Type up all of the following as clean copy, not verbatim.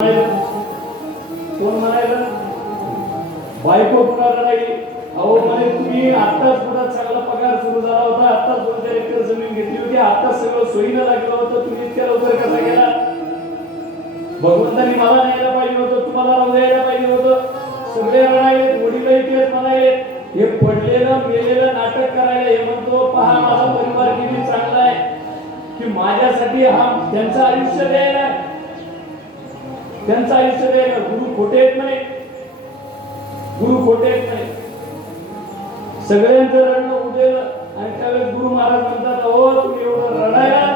कोण म्हणायला बायको पुन्हा नाही. अहो म्हणे तुम्ही आत्ताच पुन्हा चांगला पगार सुरू झाला होता, आत्ताच 2-4 एकर जमीन घेतली होती, आत्ताच सगळं सोयीनं लागलं होतं, तुम्ही इतक्या लवकर कसा गेला? भगवंतांनी मला न्यायला पाहिजे होतं, तुम्हाला राहू द्यायला पाहिजे होतं. सगळे रडायले, वडीलही तेच म्हणाले, हे पडलेलं मेलेलं नाटक करायला. हे म्हणतो पहा माझा परिवार किती चांगला आहे की माझ्यासाठी हा त्यांचं आयुष्य द्यायला, त्यांचं आयुष्य द्यायला. गुरु खोटे आहेत म्हणे, गुरु खोटे आहेत म्हणे. सगळ्यांचं रडणं उडेलं आणि त्यावेळेस गुरु महाराज म्हणतात, अहो तुम्ही एवढं रडायला,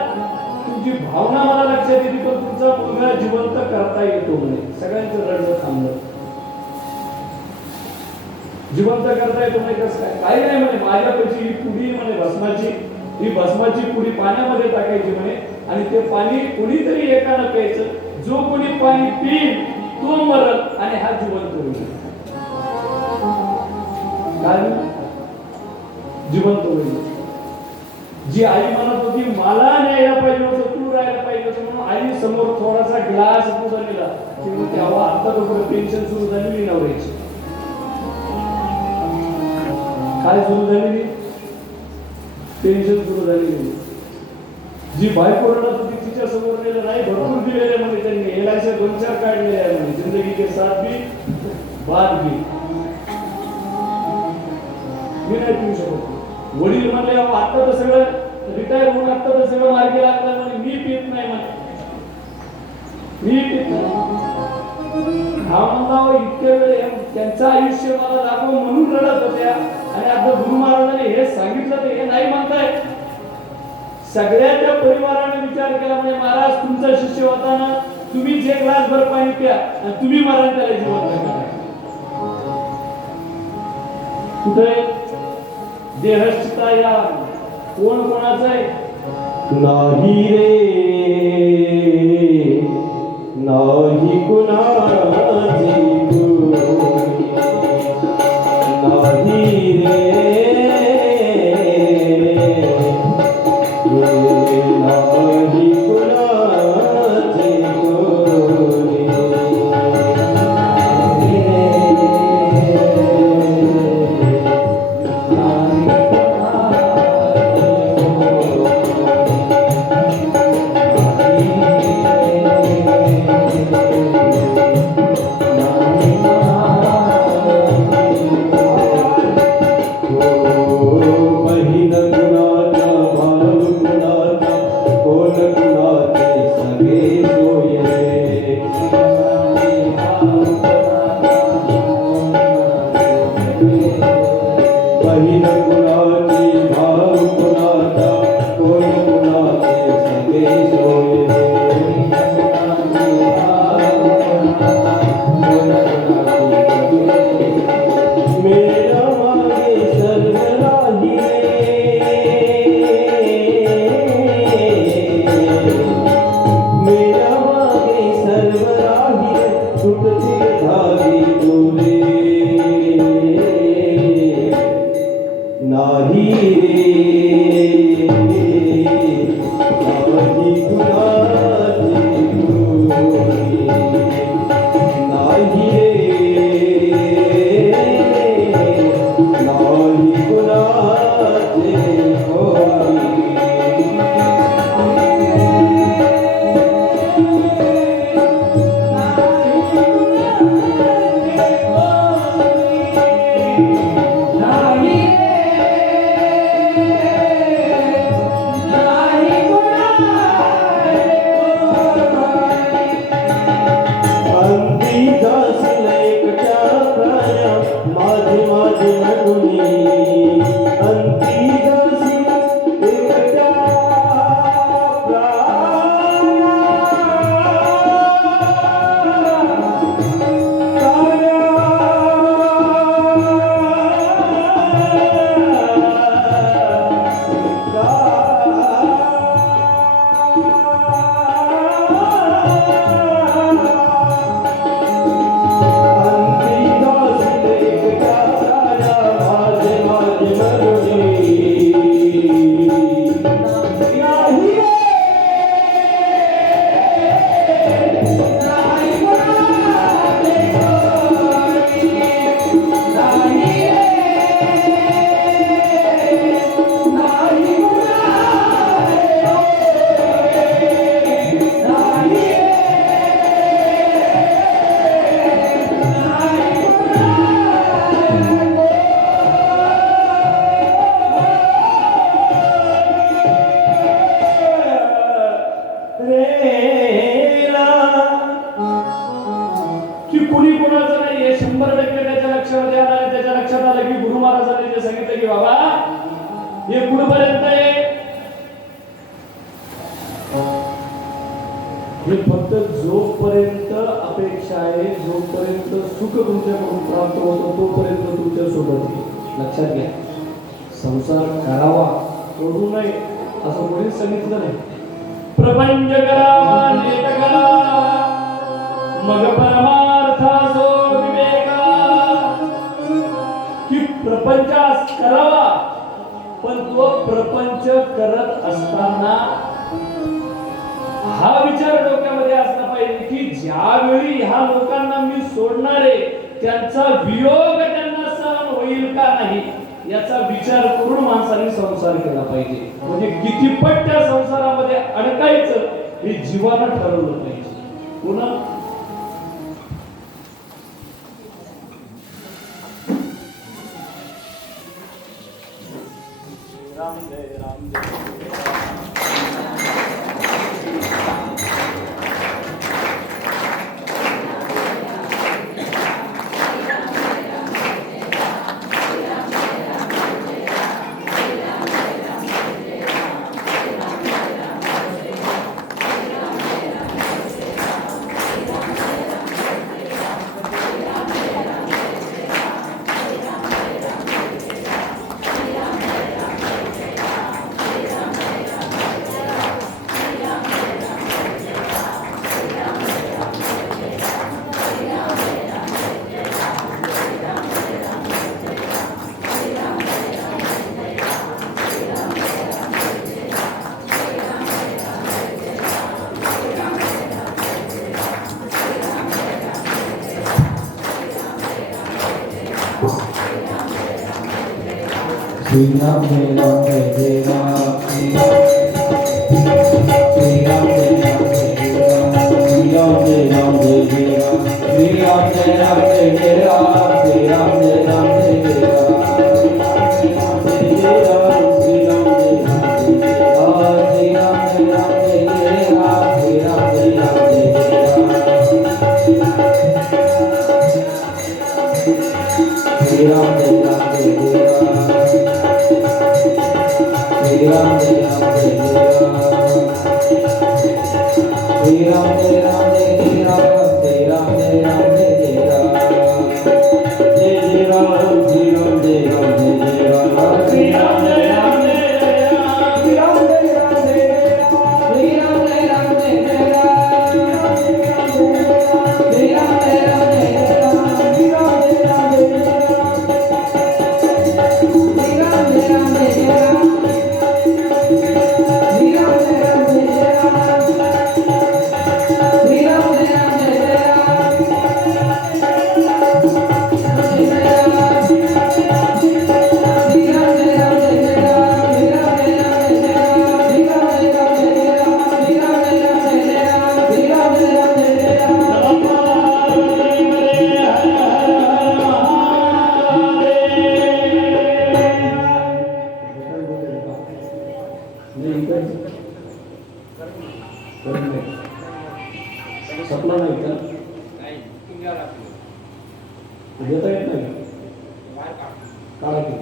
तुमची भावना मला लक्षात येते, पण तुमचा मुलगा जिवंत करता येतो म्हणे. सगळ्यांचं रडणं थांबलं. जिवंत करता येतो म्हणे कसं काय? काही नाही म्हणे, माझ्यापाशी ही पुडी म्हणे भस्माची, ही भस्माची पुडी पाण्यामध्ये टाकायची म्हणे आणि ते पाणी कुणीतरी एकानं प्यायचं. जो कोणी पाणी पिईल तो मरल आणि हा जिवंत होईल. काय जिवंत होईल. जी आई म्हणत होती मला न्यायला पाहिजे होतं, तू राहायला पाहिजे होतं, म्हणून आई समोर थोडासा ग्लास दूध आणला. ती म्हणते अहो आता तर टेन्शन सुरू झालेली नवऱ्याची. काय सुरू झालेली? टेन्शन सुरू झालेली. जी बायको रडत होती तिच्या समोर नेलं नाही, भरपूर दिलेले म्हणजे त्यांनी एलआयसी 2-4 काढलेले आहे म्हणजे जिंदगी के साथ भी बाद भी. मी नाही पिऊ शकत. वडील म्हणले आता तर सगळं रिटायर होऊन आता तर सगळं मार्गी लागलं म्हणे, मी पित नाही म्हणे, मी पित नाही. हा म्हणला इतके वेळ त्यांचं आयुष्य मला दाखव म्हणून रडत होत्या आणि आता गुरु महाराजांनी हे सांगितलं तर हे नाही म्हणताय. सगळ्यांच्या परिवाराने विचार केला म्हणजे महाराज तुमचा शिष्य होता ना, तुम्ही जे ग्लासभर पाणी प्या आणि तुम्ही महाराज त्याला जिवंत करा. कुठे देहस्थिता या कोण कोणाचं आहे? नाही रे नाही कुणाची नाही रे कुणी कोणाचं नाही हे 100% त्याच्या लक्षामध्ये आलं आणि त्याच्या लक्षात आलं की गुरु महाराजांनी जे सांगितलं की बाबा हे कुठपर्यंत आहे हे फक्त जोपर्यंत अपेक्षा आहे जोपर्यंत सुख तुमच्याकडून प्राप्त होतो तोपर्यंत तुमच्या सोबत लक्षात घ्या संसार करावा करू नये असं कोणीच सांगितलं नाही प्रपंच करावा नेट करावा मग परमार्था जो विवेका की प्रपंच करावा पण तो प्रपंच करत असताना हा विचार डोक्यामध्ये असला पाहिजे की ज्यावेळी ह्या लोकांना मी सोडणार आहे त्यांचा वियोग त्यांना सहन होईल का नाही याचा विचार करून माणसाने संसार केला पाहिजे म्हणजे किती पट त्या संसारामध्ये अडकायचं हे जीवानं ठरवलं पाहिजे पुन्हा राम जय राम जय Sri Ram Jai Ram Jai Ram Sri Ram Jai Ram Sri Ram Jai Ram Jai Ram Sri Ram Jai Ram Jai Ram Sri Ram Jai Ram Jai Ram Sri Ram Jai Sapna नाही का देता येत नाही काढा की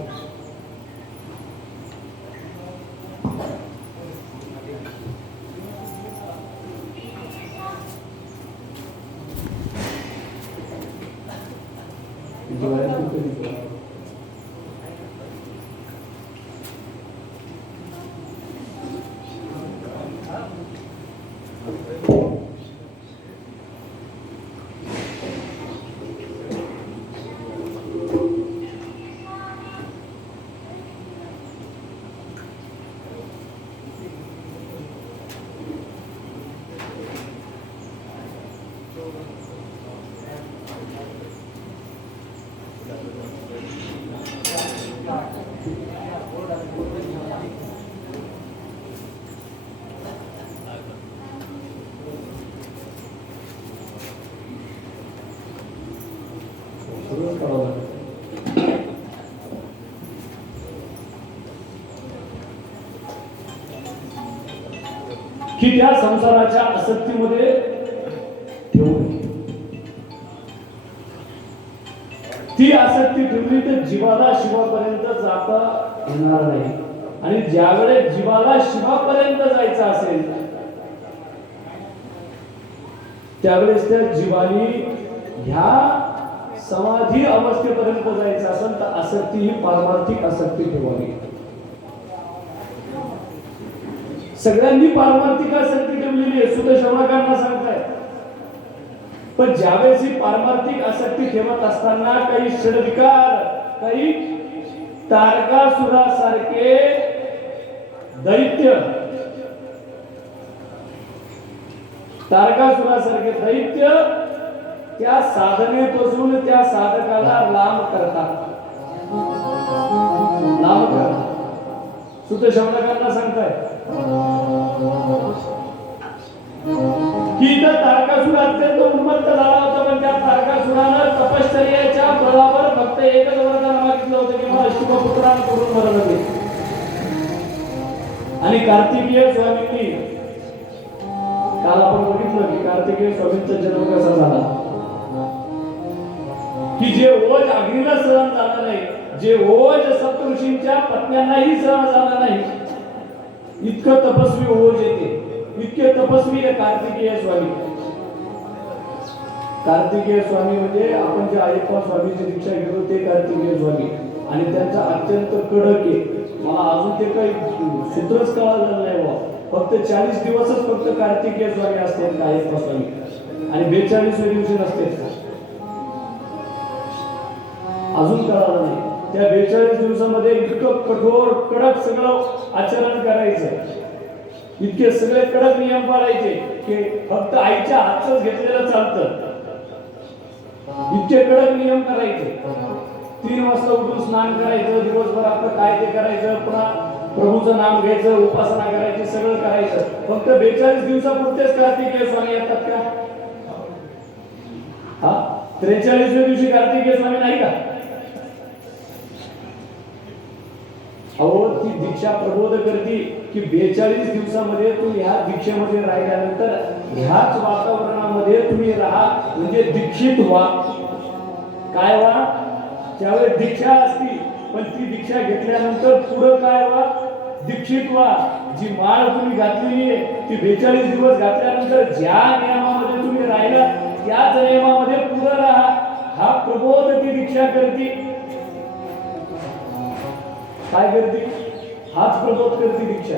की त्या संसाराच्या आसक्तीमध्ये ठेवू नये. ती आसक्ती ठेवली तर जीवाला शिवापर्यंत जाता येणार नाही. आणि ज्यावेळेस जीवाला शिवापर्यंत जायचं असेल त्यावेळेस त्या जीवानी ह्या समाधी अवस्थेपर्यंत जायचं असेल तर आसक्ती ही पारमार्थिक आसक्ती ठेवावी. सगळ्यांनी पारमार्थिक आसक्ती ठेवलेली आहे, सुद्धा श्रवणाकांना सांगताय. पण ज्यावेळेस ही पारमार्थिक आसक्ती ठेवत असताना काही षडविकार, काही तारकासुरासारखे दैत्य, तारकासुरासारखे दैत्य त्या साधनेपासून त्या साधकाला लांब करतात. लांब करतात. सुद्धा श्रवणाकांना सांगताय की इथं तारकासुर अत्यंत उन्मत्त झाला होता. पण त्या तारकासुरानं तपश्चर्याच्या बळावर फक्त एकच वरदान मागितलं होतं की मला शिवपुत्रांकडून मरण दे. आणि कार्तिकेय स्वामींनी, काल आपण बघितलं की कार्तिकेय स्वामींचा जन्म कसा झाला, की जे ओज अग्नीला सहन झालं नाही, जे ओज सप्तऋषींच्या पत्न्यांनाही सहन झालं नाही, इतकं तपस्वी ओज येते, इतके तपस्वी आहे कार्तिकेय स्वामी. कार्तिकेय स्वामी म्हणजे आपण जे अय्यप्पा स्वामीची दीक्षा घेतो ते कार्तिकेय स्वामी. आणि त्यांचा अत्यंत कडक आहे. मला अजून ते काही सूत्रच कळालं नाही बाबा. फक्त 40 दिवसच फक्त कार्तिकेय स्वामी असते अय्यप्पा स्वामी, आणि 42व्या दिवशी नसते. अजून कळालं नाही. त्या 42 दिवसामध्ये इतकं कठोर कडक सगळं आचरण करायचं, इतके सगळे कडक नियम पाळायचे की फक्त आईच्या हातच घेतलेलं चालतं. इतके कडक नियम करायचे. 3 वाजता उठून स्नान करायचं, दिवसभर आपलं काय ते करायचं, पुन्हा प्रभूचं नाम घ्यायचं, उपासना करायची, सगळं करायचं. फक्त 42 दिवसापुरतेच कार्तिकेय स्वामी येतात का? हा, 43व्या दिवशी कार्तिकेय स्वामी नाही का? अहो, ती दीक्षा प्रबोध करते की 42 दिवसामध्ये तुम्ही ह्या दीक्षेमध्ये राहिल्यानंतर ह्याच वातावरणामध्ये तुम्ही राहा, म्हणजे दीक्षित व्हा. काय व्हा? त्यावेळेस दीक्षा असती, पण ती दीक्षा घेतल्यानंतर पुढं काय व्हा? दीक्षित व्हा. जी माळ तुम्ही घातलेली आहे ती 42 दिवस घातल्यानंतर ज्या नियमामध्ये तुम्ही राहिला त्याच नियमामध्ये पुढं राहा. हा प्रबोध ती दीक्षा करते. काय करते? हाच प्रबोध करते दीक्षा.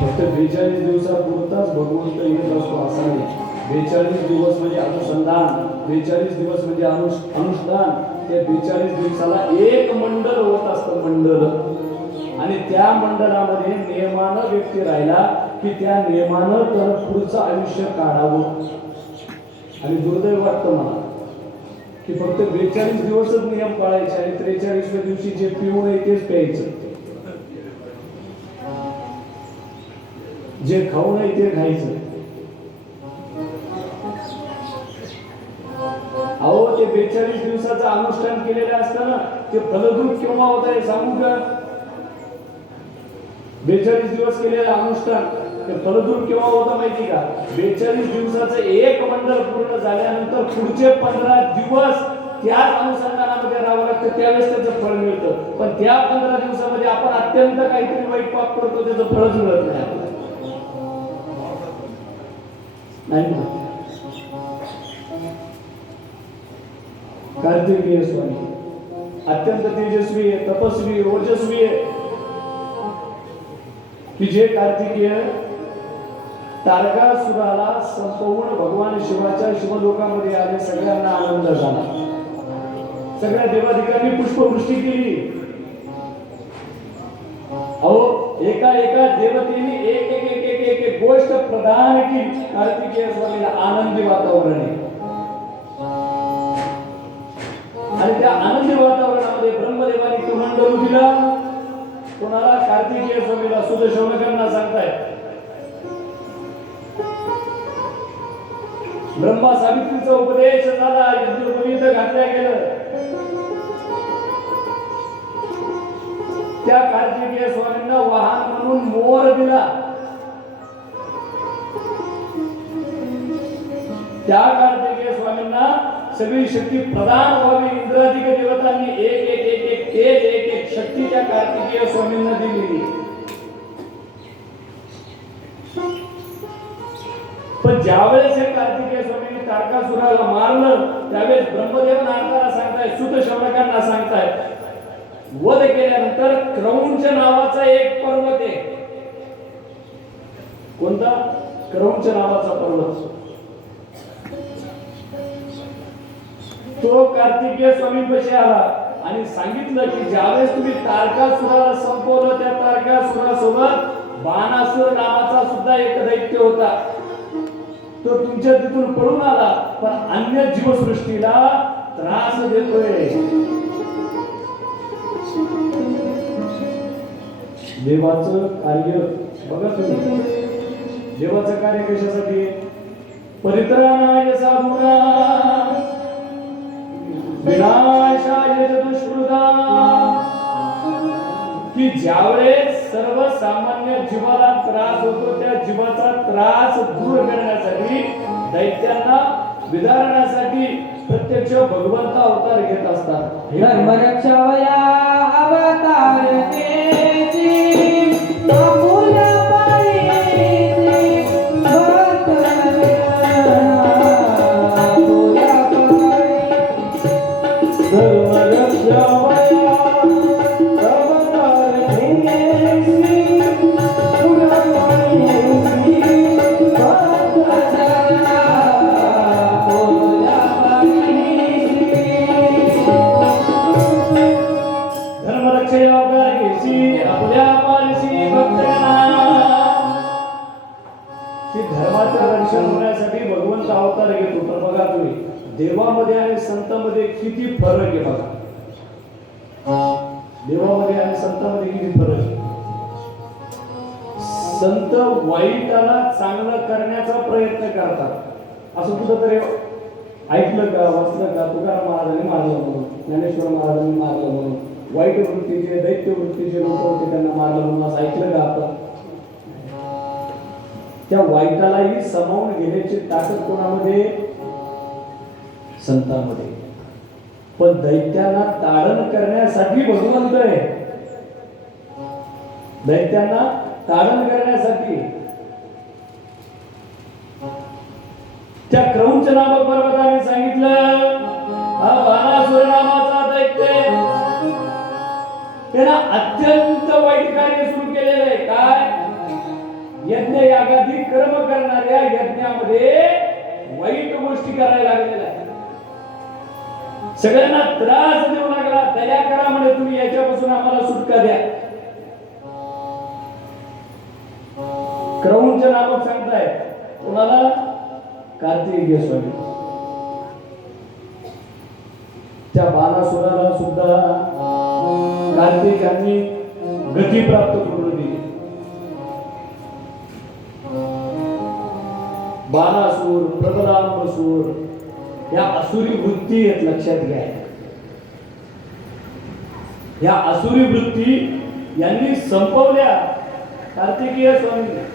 फक्त 42 दिवसापुरताच भगवंत येत असतो असं नाही. 42 दिवस म्हणजे अनुसंधान, 42 दिवस म्हणजे अनुष्ठान. त्या 42 दिवसाला एक मंडळ होत असतं, मंडळ. आणि त्या मंडळामध्ये नियमानं व्यक्ती राहिला की त्या नियमानं तर पुढचं आयुष्य काढावं. आणि दुर्दैव वाटतं मला की फक्त 42 दिवसच नियम पाळायचे आणि 43व्या दिवशी जे पिऊ नये तेच प्यायचं, जे खाऊ नये ते खायचं. अहो, ते 42 दिवसाचं अनुष्ठान केलेलं असताना ते फलद्रूप केव्हा होत आहे सांगू का? 42 दिवस केलेलं अनुष्ठान ते फलद्रूप केव्हा होतं माहिती का? 42 दिवसाचं एक मंडळ पूर्ण झाल्यानंतर पुढचे 15 दिवस त्याच अनुसंधानामध्ये राहावं लागतं, त्यावेळेस त्याचं फळ मिळतं. पण त्या 15 दिवसामध्ये आपण अत्यंत काहीतरी वाईट पाप करतो, त्याचं फळच मिळत नाही. कार्तिकेय स्वामी अत्यंत तेजस्वी आहे, तपस्वी, ओजस्वी आहे. की जे कार्तिकेय तारकासुराला संपवून भगवान शिवाच्या शिवलोकामध्ये आले. सगळ्यांना आनंद झाला. सगळ्या देवाधिकांनी पुष्पवृष्टी केली. अहो, एका एका देवतेने एक एक एक एक एक एक गोष्ट प्रदान केली. कार्तिकेय स्वामीला आनंदी वातावरण आहे. आणि त्या आनंदी वातावरणामध्ये ब्रह्मदेवाने कुमंडलू दिला. कोणाला? कार्तिकेय स्वामीला. सुद्धा शौनकांना सांगताय ब्रह्मा सावित्रीचा उपदेश झाला, यज्ञोपवीत घातल्या गेलं. त्या कार्तिकेय स्वामींना वाहन म्हणून मोर दिला. त्या कार्तिकेय स्वामींना सगळी शक्ती प्रदान व्हावी. इंद्राधिक देवतांनी एक एक एक एक तेज एक एक शक्ती त्या कार्तिकेय स्वामींना दिलेली. पण ज्यावेळेस हे कार्तिकेय स्वामींनी तारकासुराला मारलं त्यावेळेस ब्रह्मदेव नारदाला सांगतायत, सूत शौनकांना सांगतायत, वध केल्यानंतर क्रौंच नावाचा एक पर्वत आहे. कोणता? क्रौंच नावाचा पर्वत. तो कार्तिकेय स्वामींपाशी आला आणि सांगितलं की ज्यावेळेस तुम्ही तारकासुराला संपवलं त्या तारकासुरासोबत बाणासुर नावाचा सुद्धा एक दैत्य होता. तो तुमच्या तिथून पळून आला पण अन्य जीवसृष्टीला त्रास देतोय. देवाचं कार्य बघा तुम्ही. देवाचं कार्य कशासाठी? परित्राणाय साधूनां विनाशाय दुष्कृतां. की ज्यावेळेस सर्वसामान्य जीवाला त्रास होतो त्या जीवाचा त्रास दूर करण्यासाठी दैत्यांना विदारण्यासाठी प्रत्यक्ष भगवंत अवतार घेत असतात. धर्मरक्षावया अवतार केसी अमूल परिसी अवतार घेतो. तर बघा तुम्ही देवामध्ये आणि संतांमध्ये किती फरक आहे बघा. देवामध्ये आणि संतांमध्ये किती फरक आहे. संत वाईटाला चांगलं करण्याचा प्रयत्न करतात. असं कुठं तरी ऐकलं का, वाचलं का? तुकाराम महाराजांनी मारलं म्हणून, ज्ञानेश्वर महाराजांनी मारलं म्हणून, वाईट वृत्तीचे दैत्य वृत्तीचे लोक होते त्यांना मारलं म्हणून असं ऐकलं का आपण? त्या वाईटालाही समावून घेण्याची ताकद कोणामध्ये? संतांमध्ये. पण दैत्यांना ताडण करण्यासाठी भगवंत आहे. दैत्यांना ताडण करण्यासाठी त्या क्रौंच नामक पर्वताने सांगितलं, हा बाणासुर नामाचा दैत्य त्याला अत्यंत वाईट कार्य सुरू केलेलं आहे. काय? यज्ञ यागादी कर्म करणाऱ्या यज्ञामध्ये वाईट गोष्टी करायला लागलेल्या आहेत. सगळ्यांना त्रास देऊ लागला. दया करा म्हणे तुम्ही, याच्यापासून आम्हाला सुटका द्या. क्रौंच नामक सांगताय कोणाला? कार्तिकेय स्वामी. त्या बाणासुराला सुद्धा कार्तिकांनी गती प्राप्त करून दिली. बाणासूर, प्रबलांबसूर या असुरी वृत्ती आहेत, लक्षात घ्या. या असुरी वृत्ती यांनी संपवल्या कार्तिकेय स्वामींनी.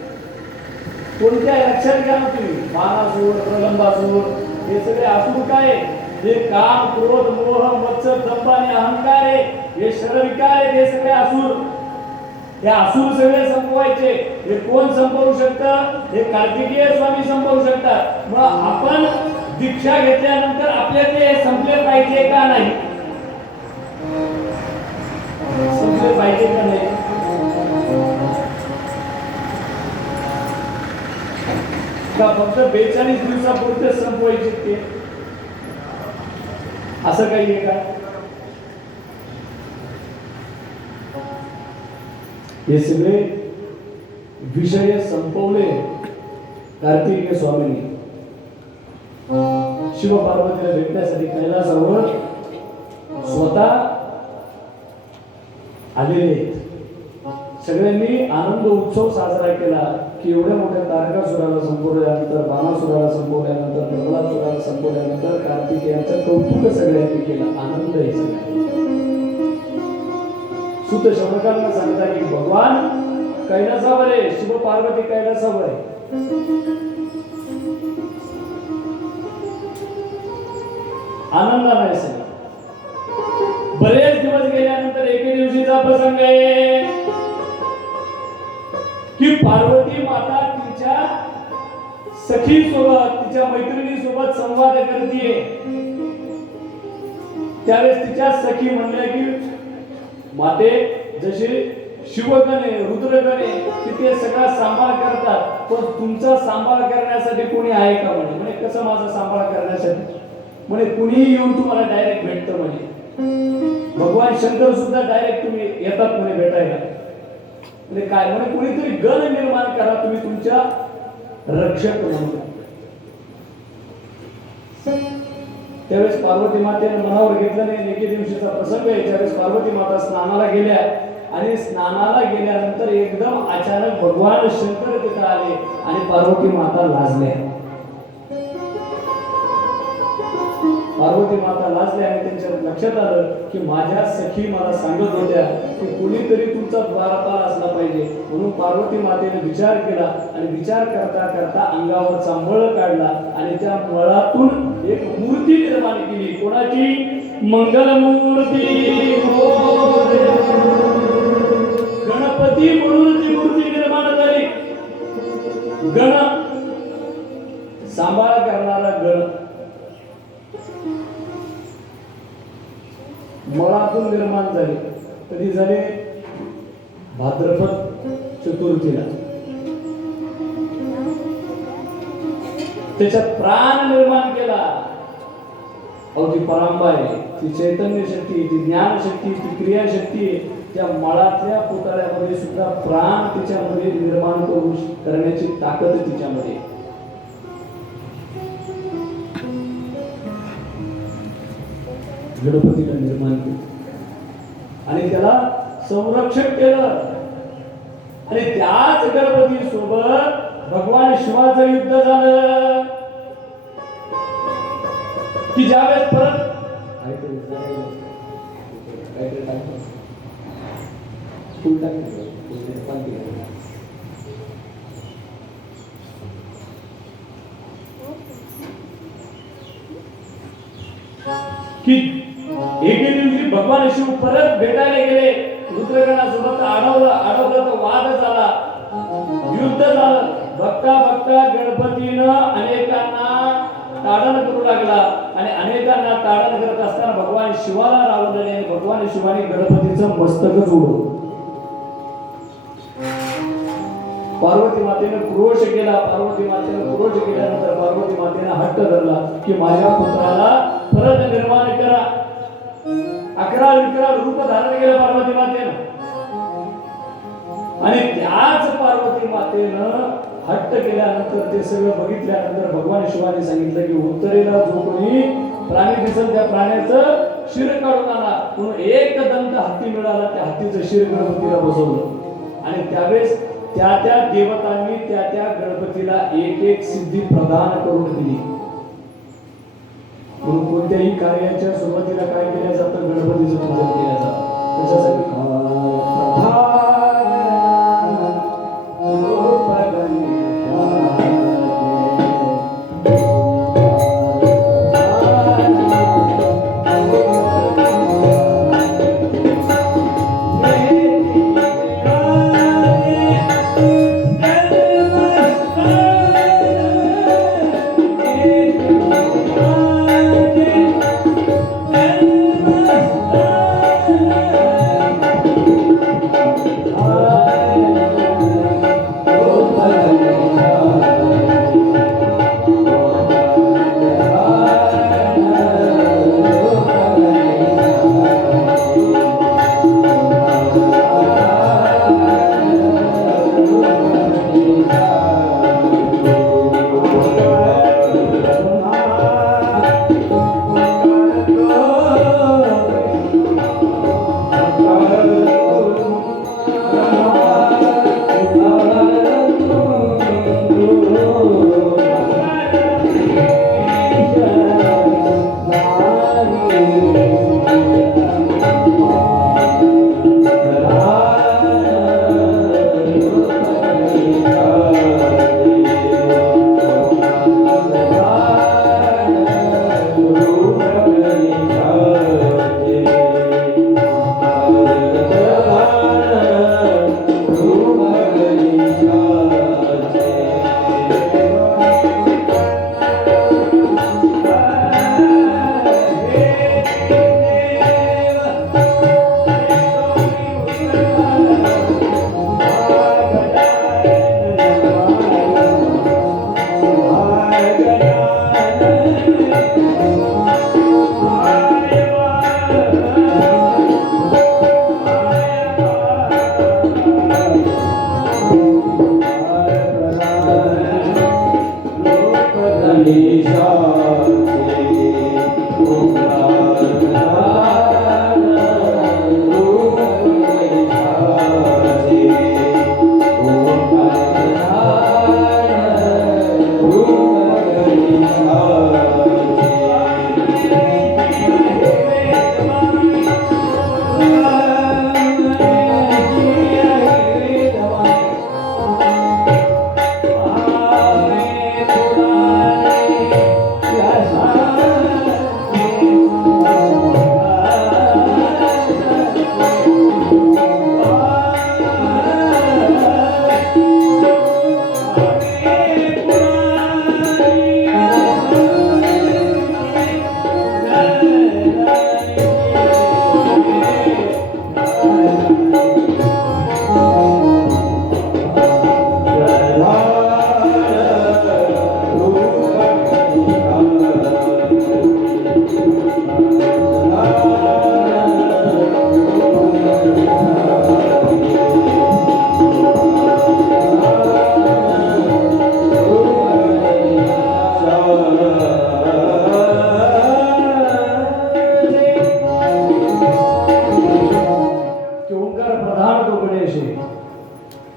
कोणत्या? लक्षात घ्या ना तुम्ही. बाणासूर, प्रलंबासूर हे सगळे असुर काय? हे काम, क्रोध, मोह, मत्सर, दंभ आणि अहंकार आहे. हे शरविकार आहे. हे सगळे असुर. हे असुर सगळे संपवायचे. हे कोण संपवू शकतं? हे कार्तिकेय स्वामी संपवू शकतात. मग आपण दीक्षा घेतल्यानंतर आपल्याला हे संपले पाहिजे का नाही? संपले पाहिजे का नाही? का फक्त 42 दिवसापुरते संपवायचे ते? असं काही आहे का? हे सगळे विषय संपवले कार्तिकेय स्वामींनी. शिव पार्वतीला भेटण्यासाठी कैलासावर स्वतः आलेले. सगळ्यांनी आनंद उत्सव साजरा केला की एवढ्या मोठ्या तारकासुराला संपवल्यानंतर, बाणासुराला संपवल्यानंतर, प्रबलासुराला संपवल्यानंतर कार्तिकेयांचं कौतुक सगळ्यांनी केलं. आनंद आहे सगळ्यांना. सूत शौनकांना सांगता की भगवान कैलासावर आहे, शिव पार्वती कैलासावर आहे. आनंदाने आहे सगळं. बरेच दिवस गेल्यानंतर एके दिवशीचा प्रसंग आहे की पार्वती माता तिच्या सखी सोबत तिच्या मैत्रिणी सोबत संवाद करते. त्यावेळेस तिच्या सखी म्हणल्या की माते जसे शिवगणे रुद्रगणे तिथे सगळा सांभाळ करतात पण तुमचा सांभाळ करण्यासाठी कोणी आहे का म्हणे. कसं माझा सांभाळ करण्यासाठी म्हणे कुणी येऊन तुम्हाला डायरेक्ट भेटतं म्हणे. भगवान शंकर सुद्धा डायरेक्ट तुम्ही येतात म्हणे भेटायला. म्हणजे काय म्हणे कोणीतरी गण निर्माण करा तुम्ही तुमच्या रक्षक म्हणून. त्यावेळेस पार्वती मातेने मनावर घेतलं नाही. एके दिवशीचा प्रसंग आहे त्यावेळेस पार्वती माता स्नानाला गेल्या आणि स्नानाला गेल्यानंतर एकदम अचानक भगवान शंकर तिथे आले आणि पार्वती माता लाजल्या. पार्वती माता लाजल्या आणि त्यांच्या लक्षात आलं की माझ्या सखी मला सांगत होत्या की कुणीतरी तुमचा द्वारपाल असला पाहिजे. म्हणून पार्वती मातेने विचार केला आणि विचार करता करता अंगावरचा मळ काढला आणि त्या मळातून एक मूर्ती निर्माण केली. कोणाची? मंगलमूर्ती गणपती म्हणून ती मूर्ती निर्माण झाली. गण सांभाळ करणारा गण मळातून निर्माण झाले. कधी झाले? भाद्रपद चतुर्थीला. त्याच्यात प्राण निर्माण केला. ती परांबा आहे, ती चैतन्य शक्ती, ती ज्ञान शक्ती, ती क्रिया शक्ती. त्या मळातल्या पुतळ्यामध्ये सुद्धा प्राण तिच्यामध्ये निर्माण करण्याची ताकद तिच्यामध्ये. गणपतीला निर्माण केलं आणि त्याला संरक्षण केलं. आणि त्याच गणपती सोबत भगवान शिवाचं युद्ध झालं की ज्यावेळेस परत की एके दिवशी भगवान शिव परत भेटायला गेले. रुद्रगणासोबत अडवलं तर वाद झाला, युद्ध झालं. बघता बघता गणपतीनं अनेकांना ताडण करू लागला आणि अनेकांना ताडण करत असताना भगवान शिवाला रावलं आणि भगवान शिवाने गणपतीचं मस्तकच उडवलं. पार्वती मातेने क्रोश केला. पार्वती मातेने क्रोश केल्यानंतर पार्वती मातेने हट्ट धरला की माझ्या पुत्राला परत निर्माण करा. 11 रूप धारण केलं पार्वती मातेनं. आणि त्याच पार्वती मातेनं हट्ट केल्यानंतर ते सगळं बघितल्यानंतर भगवान शिवाने सांगितलं की उत्तरेला जो कोणी प्राणी दिसेल त्या प्राण्याचं शिर काढून आणा. म्हणून एक दंत हत्ती मिळाला. त्या हत्तीचं शिर गणपतीला बसवलं आणि त्यावेळेस त्या त्या देवतांनी त्या त्या गणपतीला एक एक सिद्धी प्रदान करून दिली. म्हणून कोणत्याही कार्याच्या सुरुवातीला काय केलं जातं? गणपतीचं पूजन केलं जातं. त्याच्यासाठी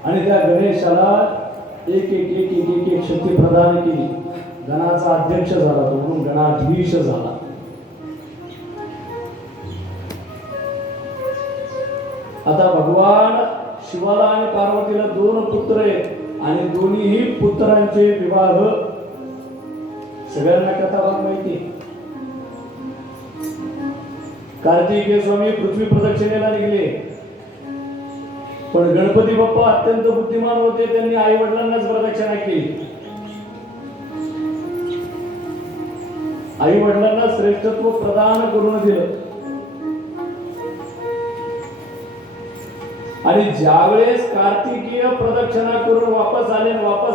आणि त्या गणेशाला एक एक एक एक एक एक शक्ती प्रदान केली. गणाचा अध्यक्ष झाला तो, म्हणून गणाधीश झाला. आता भगवान शिवाला आणि पार्वतीला 2 पुत्र आहेत आणि दोन्हीही पुत्रांचे विवाह सगळ्यांना कथाभाग माहिती. कार्तिकेय स्वामी पृथ्वी प्रदक्षिणेला निघाले, पण गणपती बाप्पा अत्यंत बुद्धिमान होते. त्यांनी आई वडिलांनाच प्रदक्षिणा केली. आई वडिलांना श्रेष्ठत्व प्रदान करून दिलं. आणि ज्यावेळेस कार्तिकीय प्रदक्षिणा करून वापस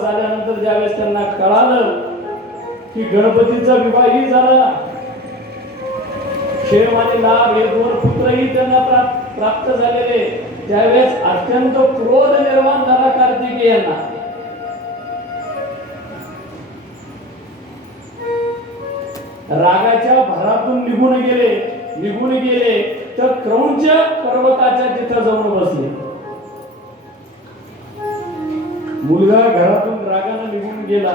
आल्यानंतर ज्यावेळेस त्यांना कळालं की गणपतीचा विवाहही झाला, क्षेम आणि लाभ हे 2 पुत्रही त्यांना प्राप्त झालेले, त्यावेळेस अत्यंत क्रोध निर्माण झाला कार्तिकेयांना. रागाच्या भरातून निघून गेले तर क्रौंच पर्वताच्या तिथं जाऊन बसले. मुलगा घरातून रागाने निघून गेला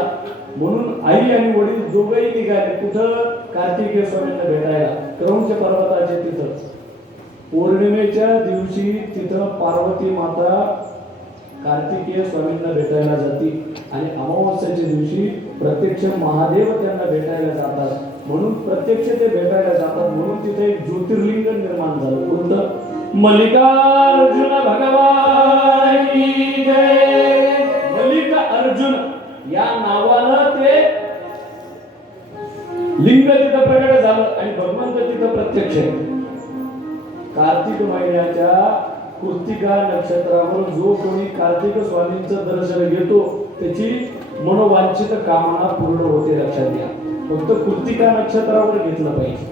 म्हणून आई आणि वडील दोघेही निघाले. कुठं? कार्तिकेय स्वामींना भेटायला क्रौंच पर्वताच्या तिथं. पौर्णिमेच्या दिवशी तिथं पार्वती माता कार्तिकेय स्वामींना भेटायला जाते आणि अमावस्येच्या दिवशी प्रत्यक्ष महादेव त्यांना भेटायला जातात. म्हणून प्रत्यक्ष ते भेटायला जातात, म्हणून तिथे एक ज्योतिर्लिंग निर्माण झालं. कोणतं? मल्लिकार्जुन भगवान की जय. मल्लिकार्जुन या नावानं ते लिंग तिथं प्रकट झालं आणि भगवंत तिथं प्रत्यक्ष आहे. कार्तिक महिन्याच्या कृत्तिका नक्षत्रावर जो कोणी कार्तिक स्वामींचं दर्शन घेतो त्याची मनोवांछित कामना पूर्ण होते. लक्षात घ्या, फक्त कृत्तिका नक्षत्रावर घेतलं पाहिजे.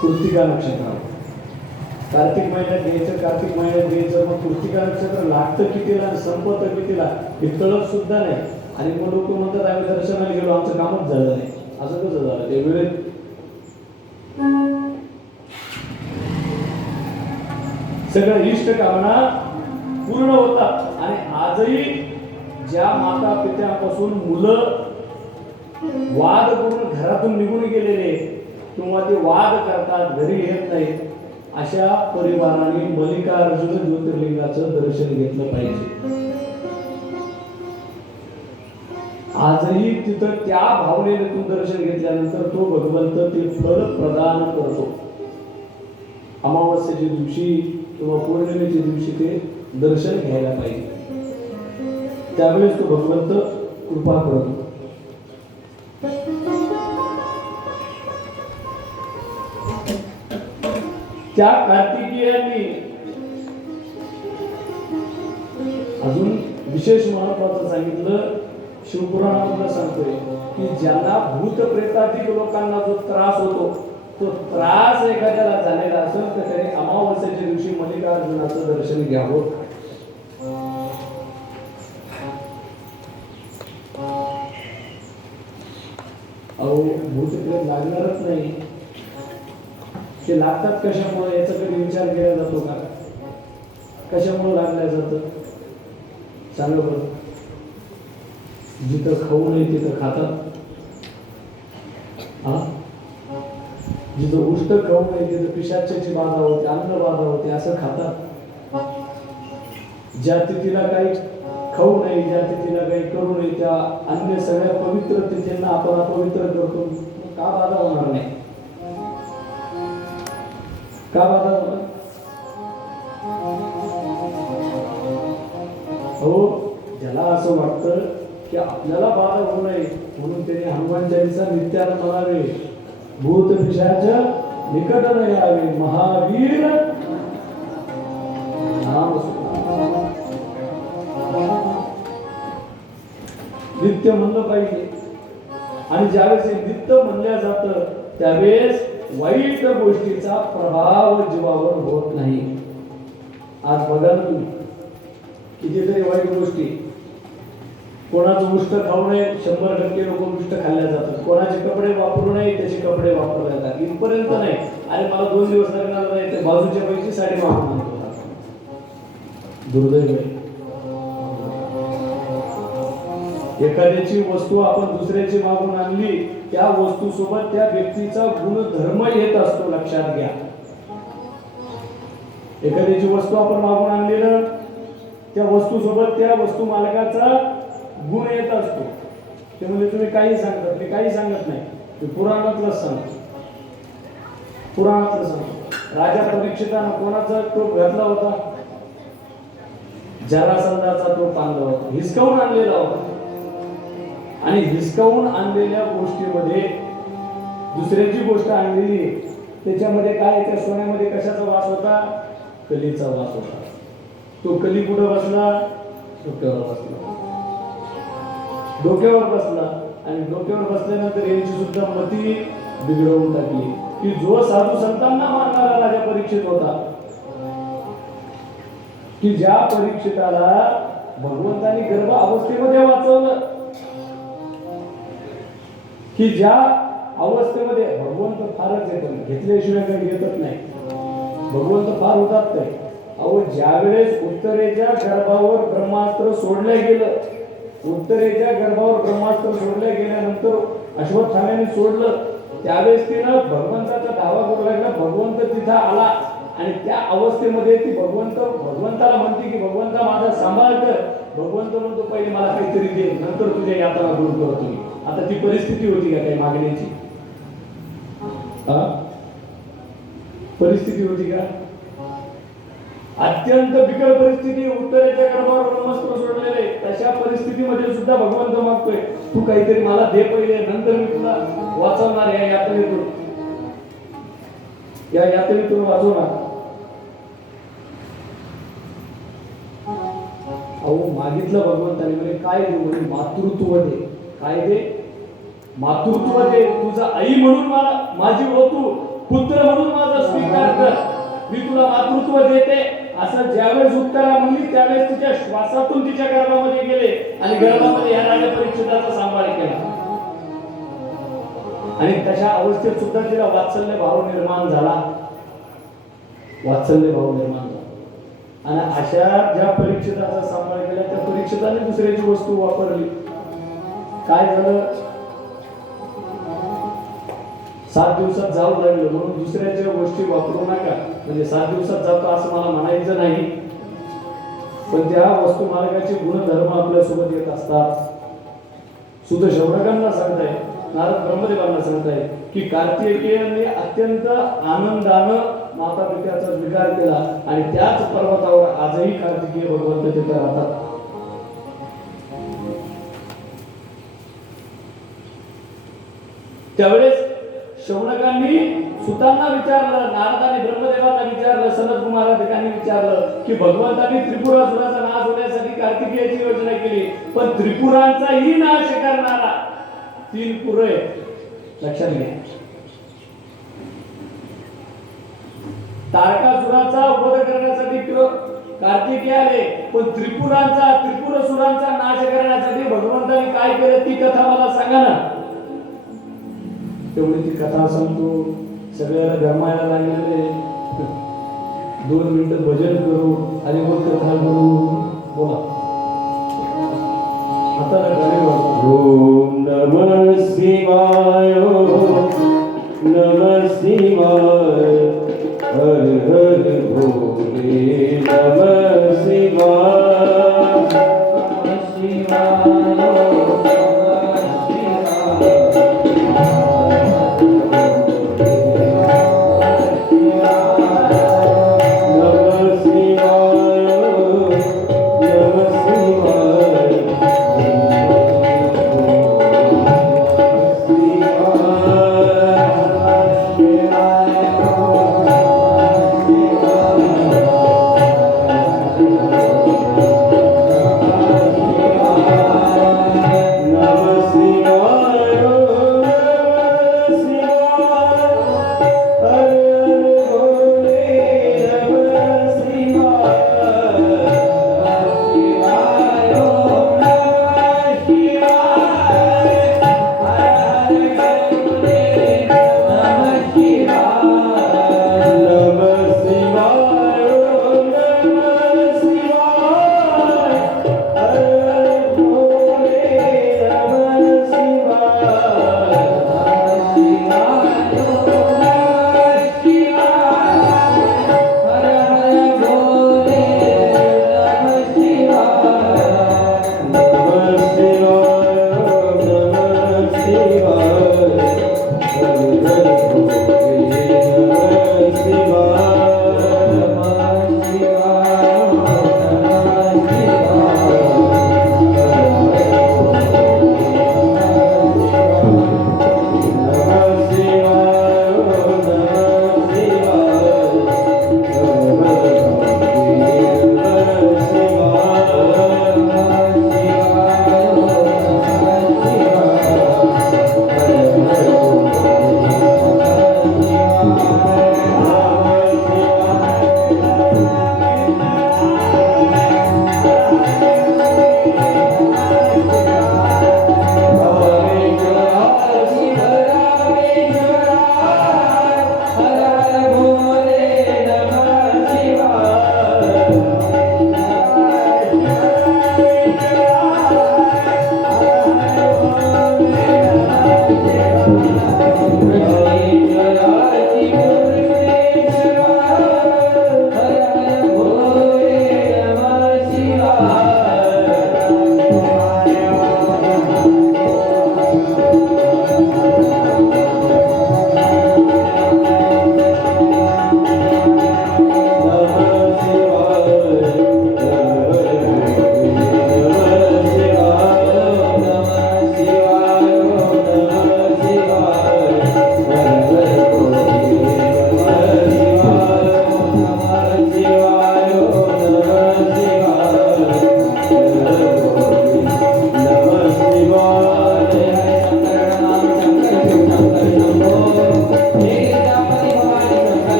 कृत्तिका नक्षत्रावर कार्तिक महिन्यात घ्यायचं, मग कृत्तिका नक्षत्र लागतं कितीला आणि संपत कितीला हे कळत सुद्धा नाही. आणि मग लोक म्हणतात आम्ही दर्शनाला गेलो, आमचं कामच झालं नाही. असं कसं झालं? ते वेळेत सगळ्या इष्ट कामना पूर्ण होतात. आणि आजही ज्या माता पित्यापासून मुलं वाद करून घरातून निघून गेलेले किंवा ते वाद करतात, घरी येत नाहीत, अशा परिवाराने मल्लिकार्जुन ज्योतिर्लिंगाचं दर्शन घेतलं पाहिजे. आजही तिथं त्या भावनेतून दर्शन घेतल्यानंतर तो भगवंत ते फळ प्रदान करतो. अमावस्येच्या दिवशी किंवा पौर्णिमेच्या दिवशी ते दर्शन घ्यायला पाहिजे. त्यावेळेस तो भगवंत कृपा करतो. त्या कार्तिकेयांनी अजून विशेष महत्वाचं सांगितलं. शिवपुराणामध्ये सांगतोय की ज्यांना भूत प्रेताधिक लोकांना जो त्रास होतो, तो त्रास एखाद्याला झालेला असेल तर त्याने अमावस्येच्या दिवशी मल्लिकार्जुनाचं दर्शन घ्यावं. अहो भूत प्रेत लागणारच नाही. ते लागतात कशामुळे याचा कधी विचार केला जातो का? कशामुळे लागल्या जातं सांगा बरं. जिथं खाऊ नये तिथं खातात. हा, जिथं उष्ट खाऊ नये तिथं पिशाच्याची बाधा होते, अन्न बाधा होते, असं खातात. ज्या तिथीला काही खाऊ नये, ज्या तिथीला काही करू नये, त्या अन्य सगळ्या पवित्र तिथींना आपण अपवित्र करतो. का बाधा होणार नाही? का बाधा होणार? हो, ज्याला असं वाटतं की आपल्याला बाधा होऊ नये म्हणून त्याने हनुमान चालीसा नित्यानं म्हणावे, भूत पिशाच निकट न यावे, महावीर नाम नित्य म्हणलं पाहिजे. आणि ज्यावेळेस हे नित्य म्हणल्या जातं त्यावेळेस वाईट गोष्टीचा प्रभाव जीवावर होत नाही. आज बघा ना तुम्ही, कितीतरी वाईट गोष्टी. कोणाचं उष्ट खाऊ नये, 100% लोक उष्ट खाल्ल्या जातात. कोणाचे कपडे वापरू नये, त्याचे कपडे वापरले जातात. इथपर्यंत नाही, अरे मला 2 दिवस लग्नाला नाही ते बाजूच्या पैकी साडी मागून आणतो. दुर्दैव आहे. एखाद्याची वस्तू आपण दुसऱ्याची मागून आणली, त्या वस्तू सोबत त्या व्यक्तीचा गुणधर्म येत असतो, लक्षात घ्या. एखाद्याची वस्तू आपण मागून आणली ना, त्या वस्तू सोबत त्या वस्तू मालकाचा गुण येत असतो. ते म्हणजे तुम्ही काही सांगतात, मी काही सांगत नाही, ते पुराणातलंच सांगतो. पुराणातलं सांगतो. राजा परीक्षितानं कोणाचा टोप घातला होता? जरासंधाचा टोप आणला होता, हिसकावून आणलेला होता. आणि हिसकावून आणलेल्या गोष्टीमध्ये दुसऱ्याची गोष्ट आणलेली, त्याच्यामध्ये काय, त्या सोन्यामध्ये कशाचा वास होता? कलीचा वास होता. तो कली कुठं बसला? डोक्यावर बसला. डोक्यावर बसला आणि डोक्यावर बसल्यानंतर यांची सुद्धा मती बिघडवून टाकली. की जो साधू संतांना मानणारा राजा परीक्षित होता, की ज्या परीक्षिताला भगवंतांनी गर्भ अवस्थेमध्ये वाचवलं, की ज्या अवस्थेमध्ये भगवंत फारच आहे, पण घेतल्याशिवाय काही घेतच नाही. भगवंत फार उदात्त आहे. अहो, ज्यावेळेस उत्तरेच्या गर्भावर ब्रह्मास्त्र सोडलं गेलं, उत्तरेच्या गर्भावर ब्रह्मास्त्र सोडल्या गेल्यानंतर अश्वत्थाम्याने सोडलं, त्यावेळेस तिनं भगवंताचा दावा करू लागला. भगवंत तिथं आला आणि त्या अवस्थेमध्ये ती भगवंताला म्हणते की भगवंता माझा सांभाळ कर. भगवंत म्हणतो पहिले मला काहीतरी दे, नंतर तुझ्या यातना दूर करतो मी. आता ती परिस्थिती होती का काही मागण्याची? परिस्थिती होती का? अत्यंत बिकट परिस्थिती. उत्तरेच्या गर्भावर ब्रह्मास्त्र सोडलेले, तशा परिस्थितीमध्ये सुद्धा भगवंत मागतोय तू काहीतरी मला दे पहिले, नंतर मी तुला वाचवणार. या यातनेतून वाचवणार. अहो, मागितलं भगवंताने, म्हणजे काय दे? म्हणजे मातृत्व दे. काय दे? मातृत्व दे. तुझा आई म्हणून मला माझी हो, तू पुत्र म्हणून माझा स्वीकार कर, मी तुला मातृत्व देते. असं ज्यावेळेस उत्तरा म्हणली त्यावेळेस तिच्या श्वासातून तिच्या गर्भामध्ये गेले आणि गर्भामध्ये या राजा परीक्षिताचा सांभाळ केला. आणि तशा अवस्थेत सुद्धा तिला वात्सल्य भाव निर्माण झाला. वात्सल्य भाव निर्माण झाला. आणि अशा ज्या परीक्षिताचा सांभाळ केला, त्या परीक्षिताने दुसऱ्याची वस्तू वापरली. काय झालं? 7 दिवसात जाऊ लागलं म्हणून दुसऱ्याच्या गोष्टी वापरू नका. म्हणजे 7 दिवसात जातो असं मला म्हणायचं नाही, पण त्या वस्तू मालकाचे गुणधर्म आपल्यासोबत येत असतात. सुद्धा शौनकांना सांगताय, नारद ब्रह्मदेवांना सांगताय की कार्तिकेयाने अत्यंत आनंदानं माता पित्याचा स्वीकार केला आणि त्याच पर्वतावर आजही कार्तिकेय भगवंत तिथे राहतात. त्यावेळेस शौनकांनी सुतांना विचारलं, नारदाने ब्रह्मदेवांना विचारलं, सनत कुमाराधिकांनी विचारलं की भगवंतांनी त्रिपुरासुराचा नाश होण्यासाठी कार्तिकेयाची योजना केली, पण त्रिपुरांचाही नाश करणारा 3 पुरे लक्षात घ्या. तारकासुराचा वध करण्यासाठी कार्तिकेय आले, पण त्रिपुरासुरांचा नाश करण्यासाठी भगवंतांनी काय केलं ती कथा मला सांगा ना. तेवढी ती कथा सांगतो, सगळ्याला गरमायला लागलेले 2 मिनिटं भजन करू आणि मग कथा करू. बोला आता गाणे वाजवा. ओम नमः शिवाय ओम नमः शिवाय हर हर भोले नमः शिवाय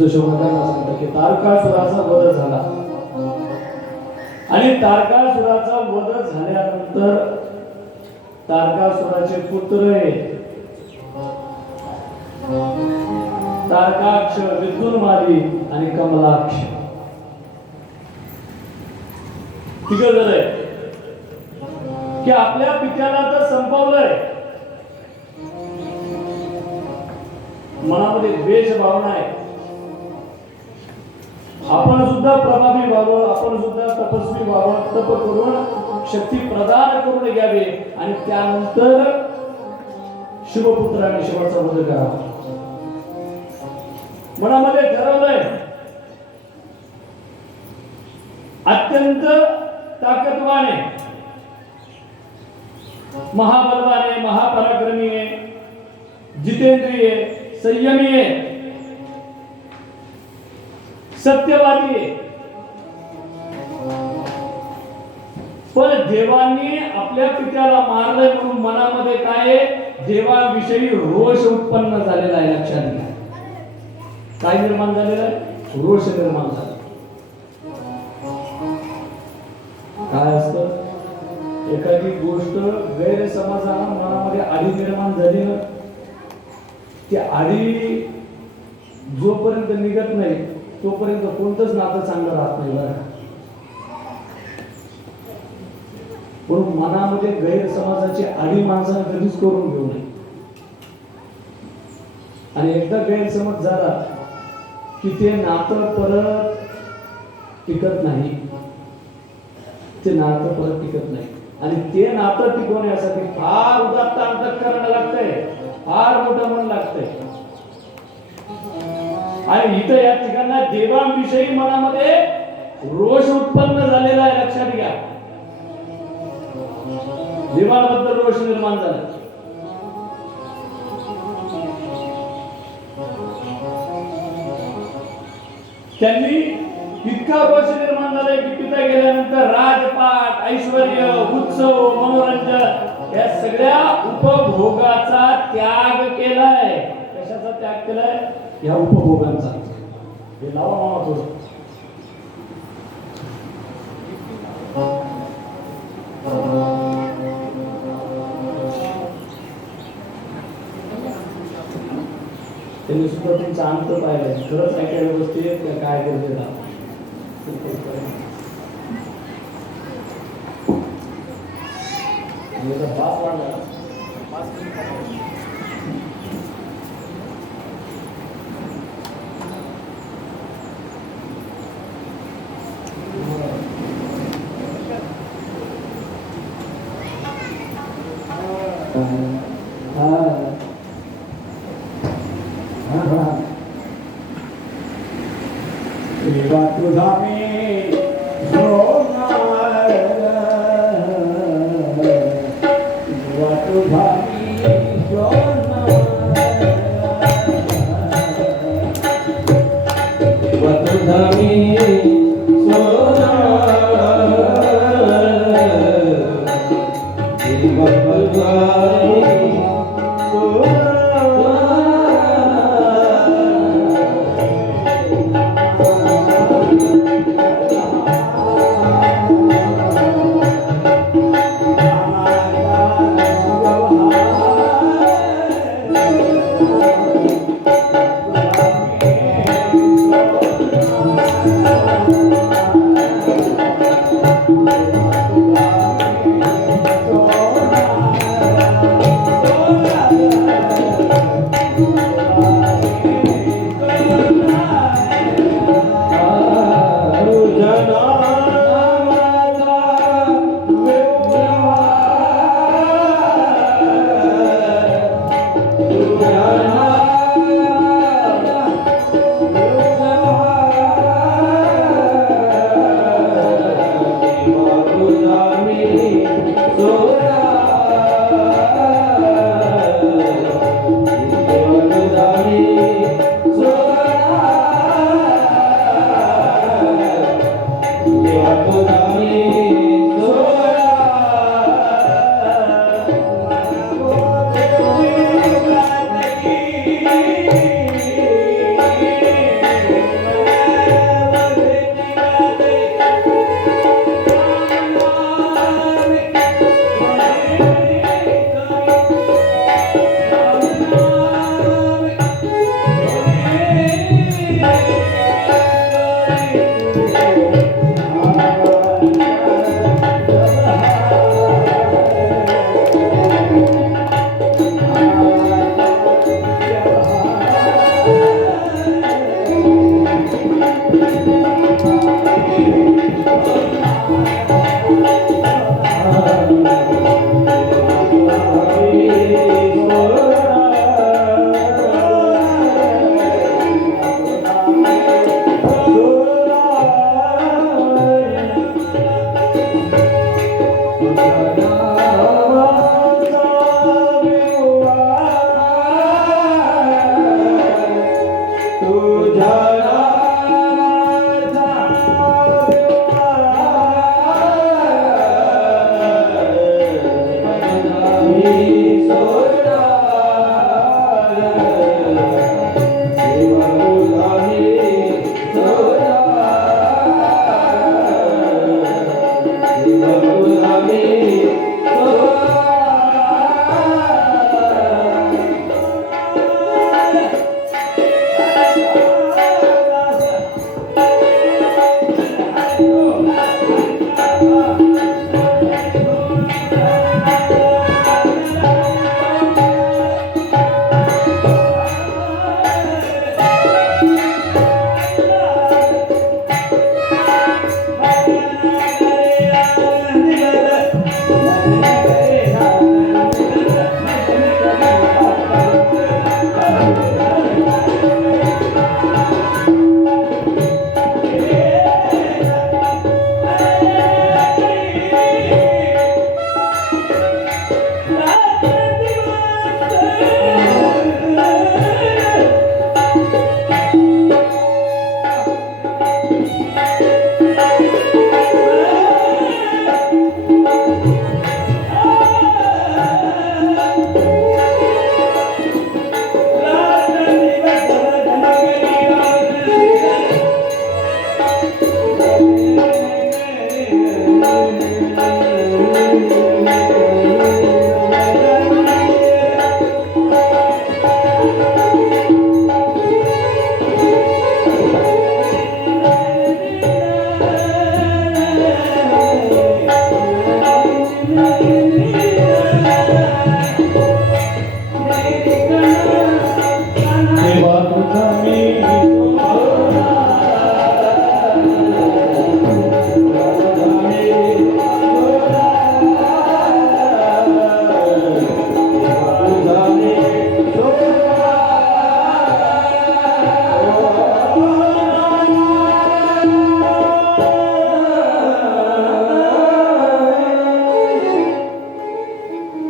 शुद्ध शोभाकांना सांगतात की तारकासुराचा वध झाला आणि तारकासुराचा वध झाल्यानंतर तारकासुराचे पुत्र तारकाक्ष, विद्युन्माली आणि कमलाक्ष तिघ जण आहे की आपल्या पित्याला तर संपवलंय, मनामध्ये द्वेष भावना आहे, आपण सुद्धा प्रभावी व्हावं, आपण सुद्धा तपस्वी व्हावं, तप करून शक्ती प्रदान करून घ्यावे आणि त्यानंतर शिवपुत्र आणि शिवाचा वध करावा. मनामध्ये ठरवलंय, अत्यंत ताकदवान आहे, महाबलवान आहे, महापराक्रमी आहे, जितेंद्रिय आहे, संयमी आहे, सत्यवादी आहे. पण देवांनी आपल्या पित्याला मारलंय म्हणून मनामध्ये काय आहे, देवाविषयी रोष उत्पन्न झालेला आहे. लक्षात घ्या, काय निर्माण झालेलं आहे, रोष निर्माण झाला. काय असतं, एखादी गोष्ट गैरसमजानं मनामध्ये आडी निर्माण झाली ना, ती आडी जोपर्यंत निघत नाही तोपर्यंत कोणतंच नातं चांगलं राहत नाही बरं. म्हणून मनामध्ये गैरसमजाची आडी माणसानं कधीच करून घेऊ नये. आणि एकदा गैरसमज झाला की ते नातं परत टिकत नाही, ते नातं परत टिकत नाही. आणि ते नातं टिकवण्यासाठी फार उदात्त अंतःकरण लागतंय, फार मोठं मन लागतंय. आणि इथं या ठिकाणी देवांविषयी मनामध्ये रोष उत्पन्न झालेला आहे. लक्षात घ्या, देवांबद्दल रोष निर्माण झाला. त्यांनी इतका रोष निर्माण झालाय की पिता गेल्यानंतर राजपाट, ऐश्वर्य, उत्सव, मनोरंजन या सगळ्या उपभोगाचा त्याग केलाय. कशाचा त्याग केलाय, या उपभोगांचा. हे लावा मामा थोडं. त्यांनी सुद्धा तुमचा अंत पाहिलाय. खरंच काय गोष्टी आहेत काय करते ना. बास वाढला. तुझा मी सोनार, तुझा मी सोनार, तुझा मी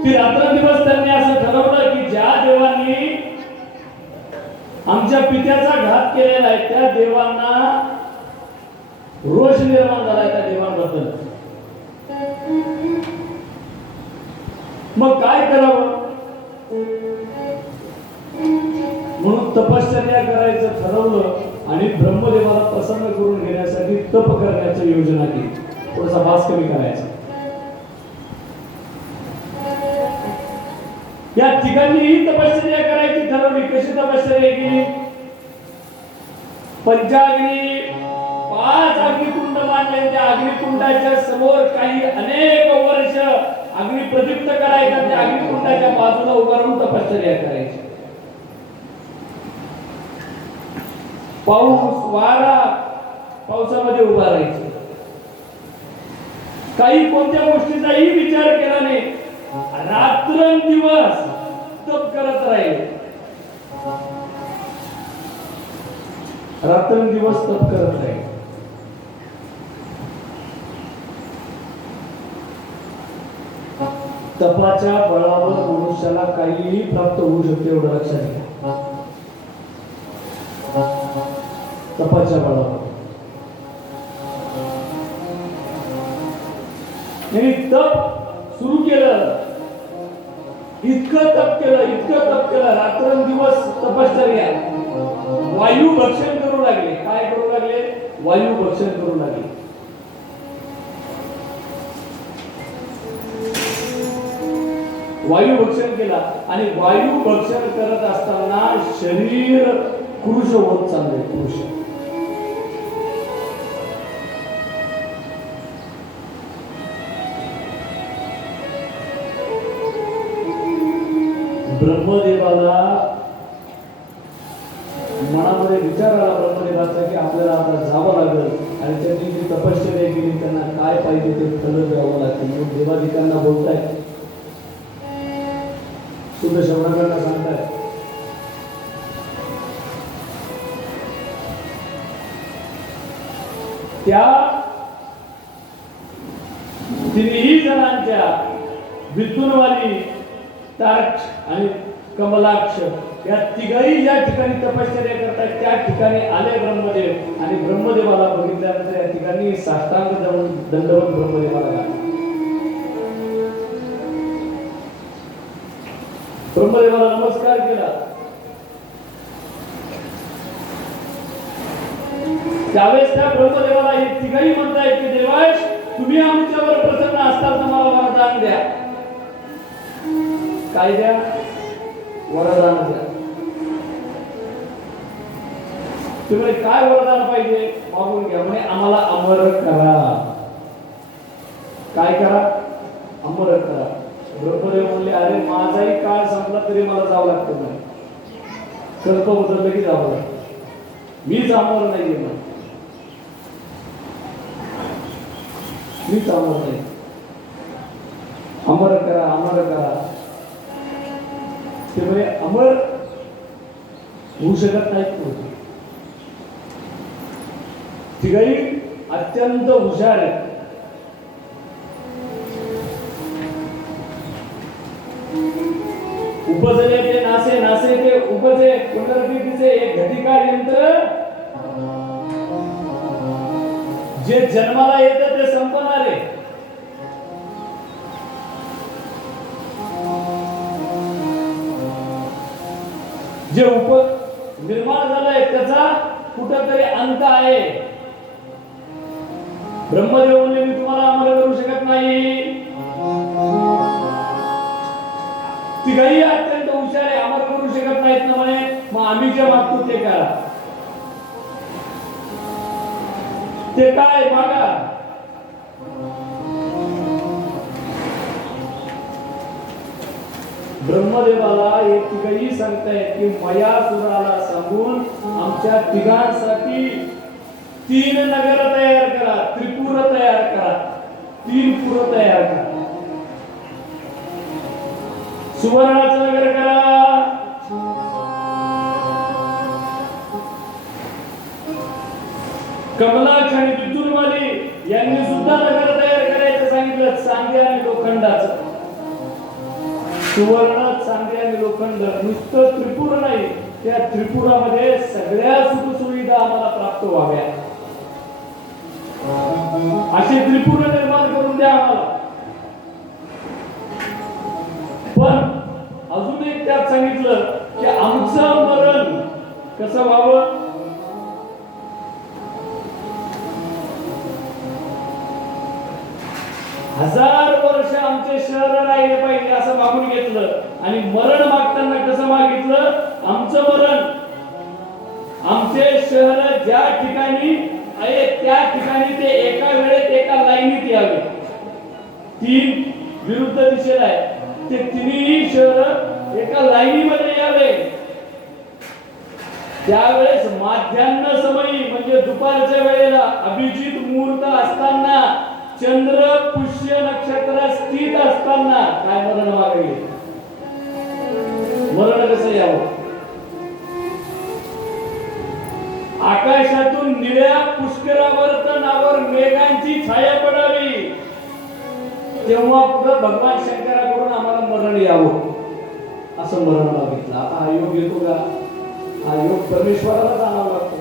की रात्रंदिवस त्यांनी असं ठरवलं की ज्या देवांनी आमच्या पित्याचा घात केलेला आहे त्या देवांना रोष निर्माण झालाय त्या देवांबद्दल. मग काय करावं म्हणून तपश्चर्या करायचं ठरवलं आणि ब्रह्मदेवाला प्रसन्न करून घेण्यासाठी तप करण्याची योजना केली. थोडासा भास कमी करायचा. या ठिकाणी तपश्चर्या करायची ठरवली. कशी तपश्चर्या केली? पंचाग्नी 5 अग्निकुंड मांडले. त्या अग्निकुंडाच्या समोर काही अनेक वर्ष अग्नी प्रदीप्त करायचा. त्या अग्निकुंडाच्या बाजूला उभा राहून तपश्चर्या करायची. पाऊस वारा पावसामध्ये उभा राहायचे. काही कोणत्या गोष्टीचाही विचार केला नाही. रात्रंदिवस तप करत राहिले. रात्रंदिवस तप करत राहिले. तपाच्या बळावर मनुष्याला काहीही प्राप्त होऊ शकते एवढं लक्षात घ्या. तपाच्या बळावर यांनी तप सुरू केलं. इतकं तप केलं रात्रंदिवस तपश्चर्या. वायू भक्षण करू लागले. काय करू लागले? वायू भक्षण करू लागले. वायू भक्षण केला आणि वायू भक्षण करत असताना शरीर कृश होत चालले. कृश ब्रह्मदेवाला मनामध्ये विचार आला ब्रह्मदेवाचा की आपल्याला आता जावं लागेल आणि त्यांनी जी तपश्चर्या केली त्यांना काय पाहिजे ते फल द्यावं लागतील म्हणून देवाधिकांना बोलताय शुद्ध श्रवणाकडनं सांगताय त्या तिन्ही जणांच्या विद्युनवाली तार्क्ष आणि कमलाक्ष या तिघही ज्या ठिकाणी तपश्चर्या करतात त्या ठिकाणी आले ब्रह्मदेव आणि ब्रह्मदेवाला बघितल्यानंतर या ठिकाणी साष्टांग दंडवत ब्रह्मदेवाला घातला. ब्रह्मदेवाला नमस्कार केला. त्यावेळेस त्या ब्रह्मदेवाला हे तिघही म्हणतायत की देवाश तुम्ही आमच्यावर प्रसन्न असताल तर मला वरदान द्या. काय द्या? वरदान द्या. तुम्ही काय वरदान पाहिजे मागून घ्या. म्हणे आम्हाला अमर करा. काय करा? अमर करा. ब्रह्मदेव म्हणले अरे माझाही काळ संपला तरी मला जावं लागतं नाही. कल्प उतरलं की जावं लागतं. मीच अमर नाहीये ना. मीच अमर नाही. अमर करा अमर करा. ते म्हणजे अमर होऊ शकत नाहीत. तिघही अत्यंत हुशार आहेत. उपजले ते नासे नासे ते उपजे पुनर्विधीचे एक घटिका यंत्र जे जन्माला येतं ते संपणारे. जे निर्माण झालंय त्याचा कुठंतरी अंत आहे. ब्रह्मदेव म्हणले मी तुम्हाला अमर करू शकत नाही. तिघही अत्यंत हुशार आहे. अमर करू शकत नाहीत ना म्हणे. मग आम्ही जे मागतो ते करा. ते काय मागा. ब्रह्मदेवाला हे तिघही सांगतायत की मयासुराला सांगून आमच्या तिघांसाठी 3 नगर तयार करा. त्रिपुर तयार करा. 3 पुर तयार करा. सुवर्णाचं नगर करा. कमलाक्ष आणि विद्युनवाली यांनी सुद्धा नगर तयार करायचं सांगितलं. चांदी आणि लोखंडाचं. सुवर्ण चांदी आणि लोखंड. नुसतं त्रिपुर नाही त्या त्रिपुरामध्ये सगळ्या सुखसुविधा आम्हाला प्राप्त व्हाव्या असे त्रिपुर निर्माण करून द्या आम्हाला. पण अजून एक त्यात सांगितलं की आमचं मरण कसं व्हावं. हजार वर्ष आमचे शहर राहिले पाहिजे असं मागून घेतलं. आणि मरण मागताना कसं मागितलं. आमचं मरण आमचे शहर ज्या ठिकाणी आहे त्या ठिकाणी ते एका वेळेत एका लाईनीत यावे. 3 विरुद्ध दिशेला आहे. ते तिन्ही शहर एका लाईनीमध्ये यावे. त्यावेळेस माध्यान्ह समयी म्हणजे दुपारच्या वेळेला अभिजित मुहूर्त असताना चंद्र पुष्य नक्षत्र स्थित असताना काय मरण मागेल. मरण कसं यावं. आकाशातून निळ्या पुष्करावर तनावर मेघांची छाया पडावी. तेव्हा पुढे भगवान शंकराकडून आम्हाला मरण यावं असं मरण मागितलं. आता हा योग येतो का. हा योग परमेश्वराला जाणावा लागतो.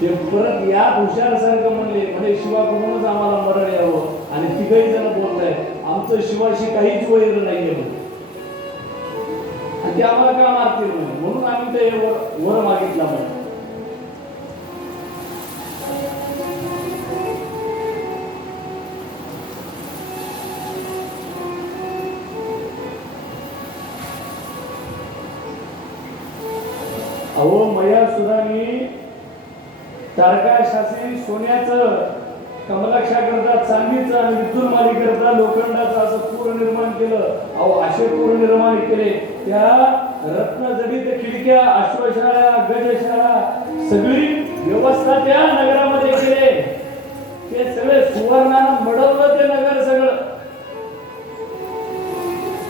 ते परत या हुशारसारखं म्हणले शिवाकडूनच आम्हाला मरण यावं. आणि तिघही जण बोलताय आमचं शिवाशी काहीच वैर नाहीये आणि ते आम्हाला का मारतील म्हणून आम्ही ते वर मागितला. अहो मयासुराने तारकाशासी सोन्याचं, कमलाक्षा करता चांदीचं आणि विद्युत माली करता लोखंडाचं असं पूर निर्माण केलं. अहो असे पूर निर्माण केले. त्या रत्नजडित खिडक्या, अश्वशाळा, गजशाळा सगळी व्यवस्था त्या नगरामध्ये केले. ते सगळे सुवर्णानं मडवलं ते नगर सगळं.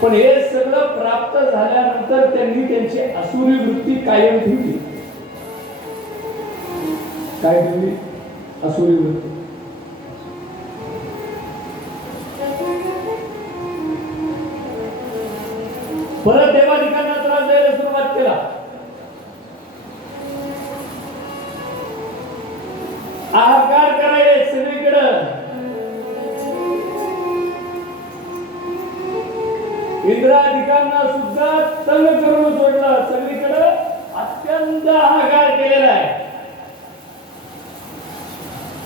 पण हे सगळं प्राप्त झाल्यानंतर त्यांनी त्यांची असुरी वृत्ती कायम ठेवली. काय ठेवली? असुरी वृत्ती. परत देवाधिकांना त्रास द्यायला सुरुवात केला. आहाकार करायले सगळीकडं. इंद्राधिकांना सुद्धा तंग करून सोडलं. सगळीकडं अत्यंत हाहाकार केलेला आहे.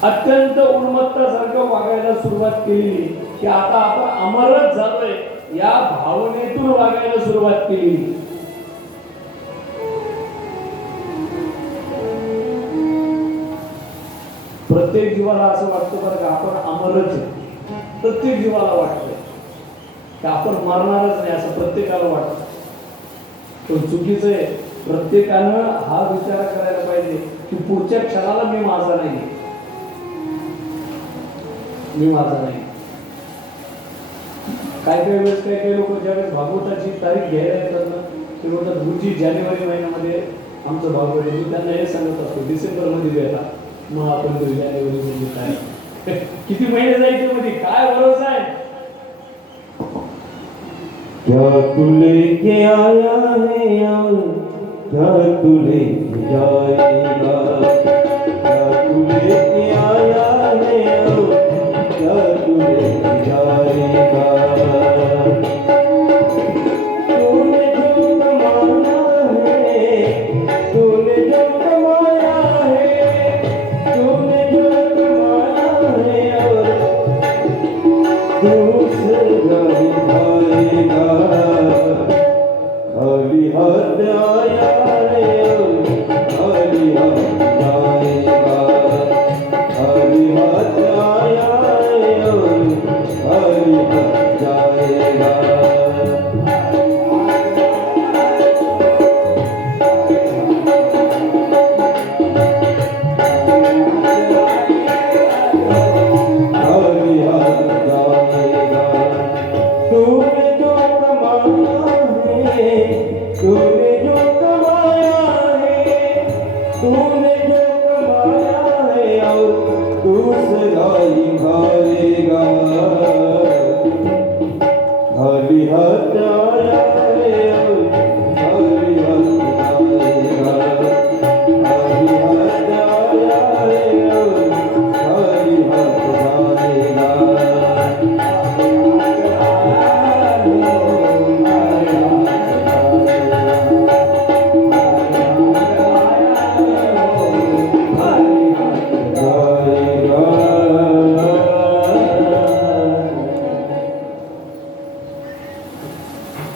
अत्यंत उन्मत्तासारखं वागायला सुरुवात केली की आता आपण अमरच झालोय या भावनेतून वागायला सुरुवात केली. प्रत्येक जीवाला असं वाटतं बरं का आपण अमरच आहे. प्रत्येक जीवाला वाटतंय की आपण मरणारच नाही असं प्रत्येकाला वाटतं. पण चुकीचं आहे. प्रत्येकानं हा विचार करायला पाहिजे की पुढच्या क्षणाला मी माझा नाही, मी माझा नाही. काय वेळेस काही लोक ज्यावेळेस भागवताची तारीख घ्यायला येतात ना ते बोलतात गुरुजी जानेवारी महिन्यामध्ये आमचं भागवत आहे. मी त्यांना हे सांगत असतो डिसेंबर मध्ये येतात. मग आपण जानेवारी मध्ये काय किती महिने जायचे मध्ये काय भरोसा आहे. क्या तू लेके आया है और क्या तू लेके जाएगा, क्या तू लेके आया है और क्या तू लेके जाएगा. तूने जो कमाया है, तूने जो कमाया है, तूने जो कमाया है और दूसरे जाएगा. खाली हाथ आया है खाली हाथ जाएगा, खाली हाथ आया है खाली हाथ जाएगा. खाली हाथ जाएगा. तूने जो कमाया है, तूने जो कमाया है, तूने जो कमाया है और दूसरा ही खाएगा. खाली हाथ आया है और खाली हाथ जाएगा, खाली हाथ आया है और खाली हाथ जाएगा.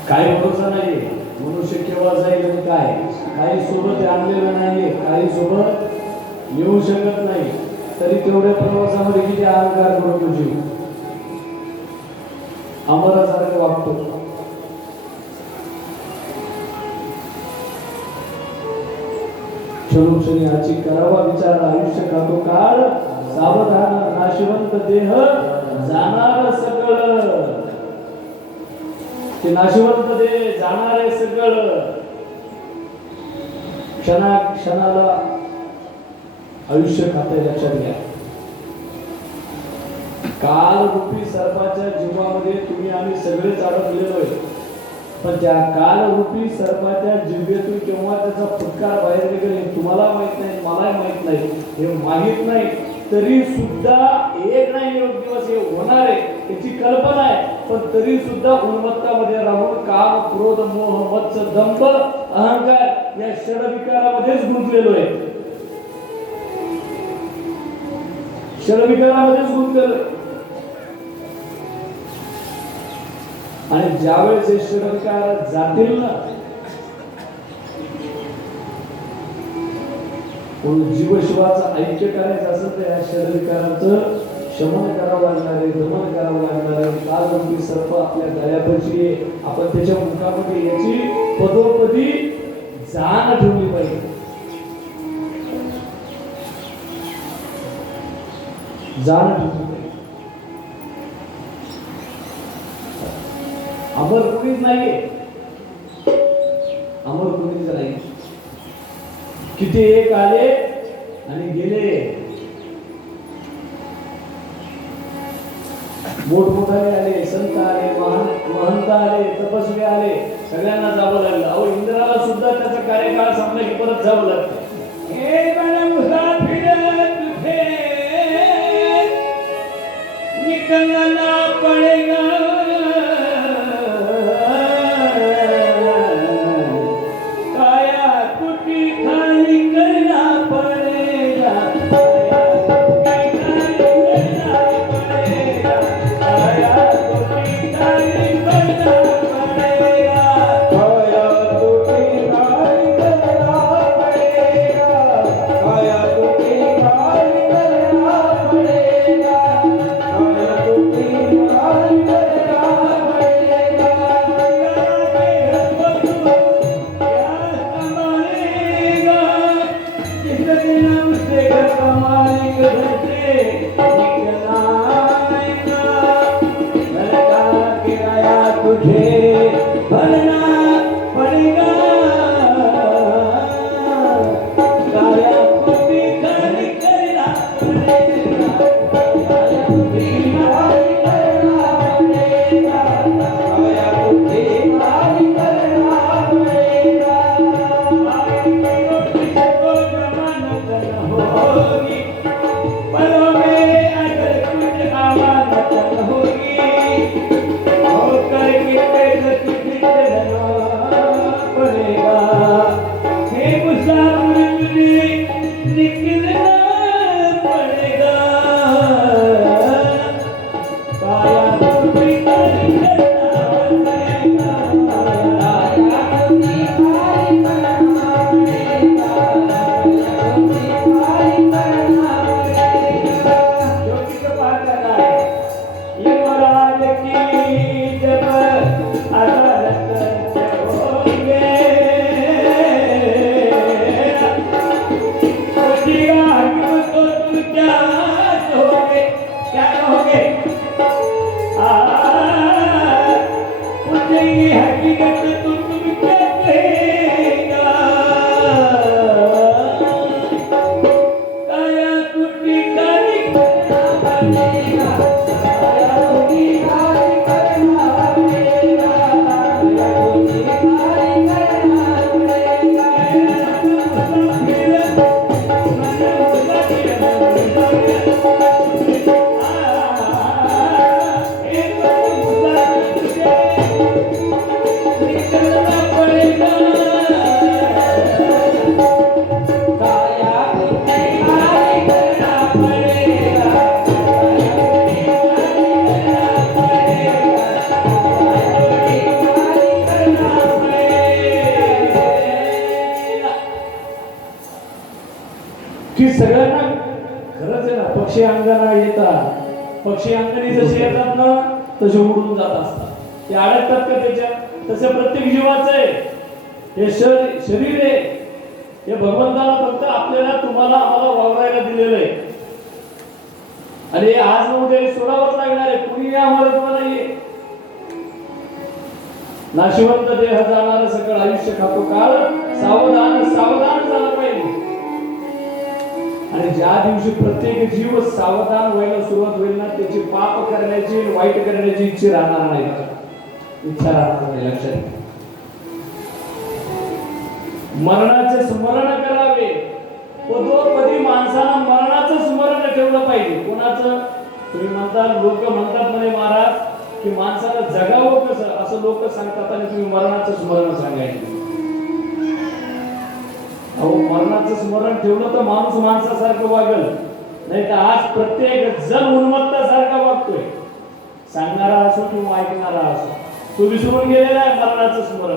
काही भरोसा नाही. मनुष्य केव्हा जाईल आणि काय काही सोबत आणलेलं नाहीये, काही सोबत येऊ शकत नाही. तरी तेवढ्या प्रवासामध्ये किती अहंकार करतो जीव, अमरासारखं वागतो. क्षणोक्षणी आची करावा विचार. आयुष्य खातो काळ सावधान, नाशिवंत देह जाणार सगळं. ते नाशिवंत देह जाणारे सगळं. क्षणाला आयुष्य खाते. लक्षात घ्या. काल रूपी सर्पाच्या जीवामध्ये तुम्ही आम्ही सगळेच अडकलेलो आहे. पण त्या काल रूपी सर्पाच्या जिव्हेतून केव्हा त्याचा फुटकार बाहेर निघेल हे तुम्हाला माहित नाही, मलाही माहित नाही. हे माहित नाही तरी सुद्धा एक नाही एक दिवस हे होणार आहे याची कल्पना आहे. पण तरी सुद्धा उन्मत्तामध्ये राहून काम, क्रोध, मोह, मत्स्य, दंभ, अहंकार या षडविकारामध्येच गुंतलेलो आहे. षडविकारामध्येच गुंतलेलो. आणि ज्यावेळेस हे षडविकार जातील ना म्हणून जीवशिवाचं ऐक्य करायचं असेल तर या शरीरकाराचं शमन करावं लागणार आहे, दमन करावं लागणार आहे. कालरूपी सर्प आपल्या गळ्यापाशी आपण त्याच्या मुखामध्ये याची पदोपदी जाण ठेवली पाहिजे. जाण ठेवली पाहिजे. अमर कुणीच नाहीये, अमर कुणीच नाही. किती एक आले आणि गेले, मोठमोठाले आले, संत आले, महंत आले, तपस्वी आले, सगळ्यांना जावं लागलं. अहो इंद्राला सुद्धा त्याचा कार्यकाळ संपला की परत जावं लागतं. हे बन मुसाफिर तुझे निकलना पडेगा, काया कुटी खाली करना पडेगा, की सगळ्यांना खरंच आहे ना. पक्षी अंगणा येतात, पक्षी अंगणी जसे येतात ना तसे उडून जात असतात, ते अडकतात का त्याच्यात. तसे प्रत्येक जीवाचं आहे हे शरीर आहे, हे भगवंताला फक्त आपल्याला तुम्हाला आम्हाला वावरायला दिलेलं आहे. आणि आज न उद्या सोडावंच लागणार आहे. कुणी आम्हाला तुम्हाला ये नाशिवंत देह जाणार सगळं आयुष्य खातो काळ, सावधान सावधान झालं पाहिजे. आणि ज्या दिवशी प्रत्येक जीव सावधान व्हायला सुरुवात होईल ना, त्याची पाप करण्याची वाईट करण्याची इच्छा राहणार नाही, इच्छा राहणार नाही. लक्षात मरणाचे स्मरण करावे. पदोपदी माणसानं मरणाचं स्मरण ठेवलं पाहिजे. कोणाचं? तुम्ही म्हणता, लोक म्हणतात म्हणे महाराज की माणसाला जगावं कसं, असं लोक सांगतात आणि तुम्ही मरणाचं स्मरण सांगायचं. अहो मरणाचं स्मरण ठेवलं तर माणूस माणसासारखं वागल, नाही तर आज प्रत्येक जण उन्मत्तासारखा वागतोय. सांगणारा असो किंवा ऐकणारा असो, तो विसरून गेलेला आहे मरणाचं स्मरण.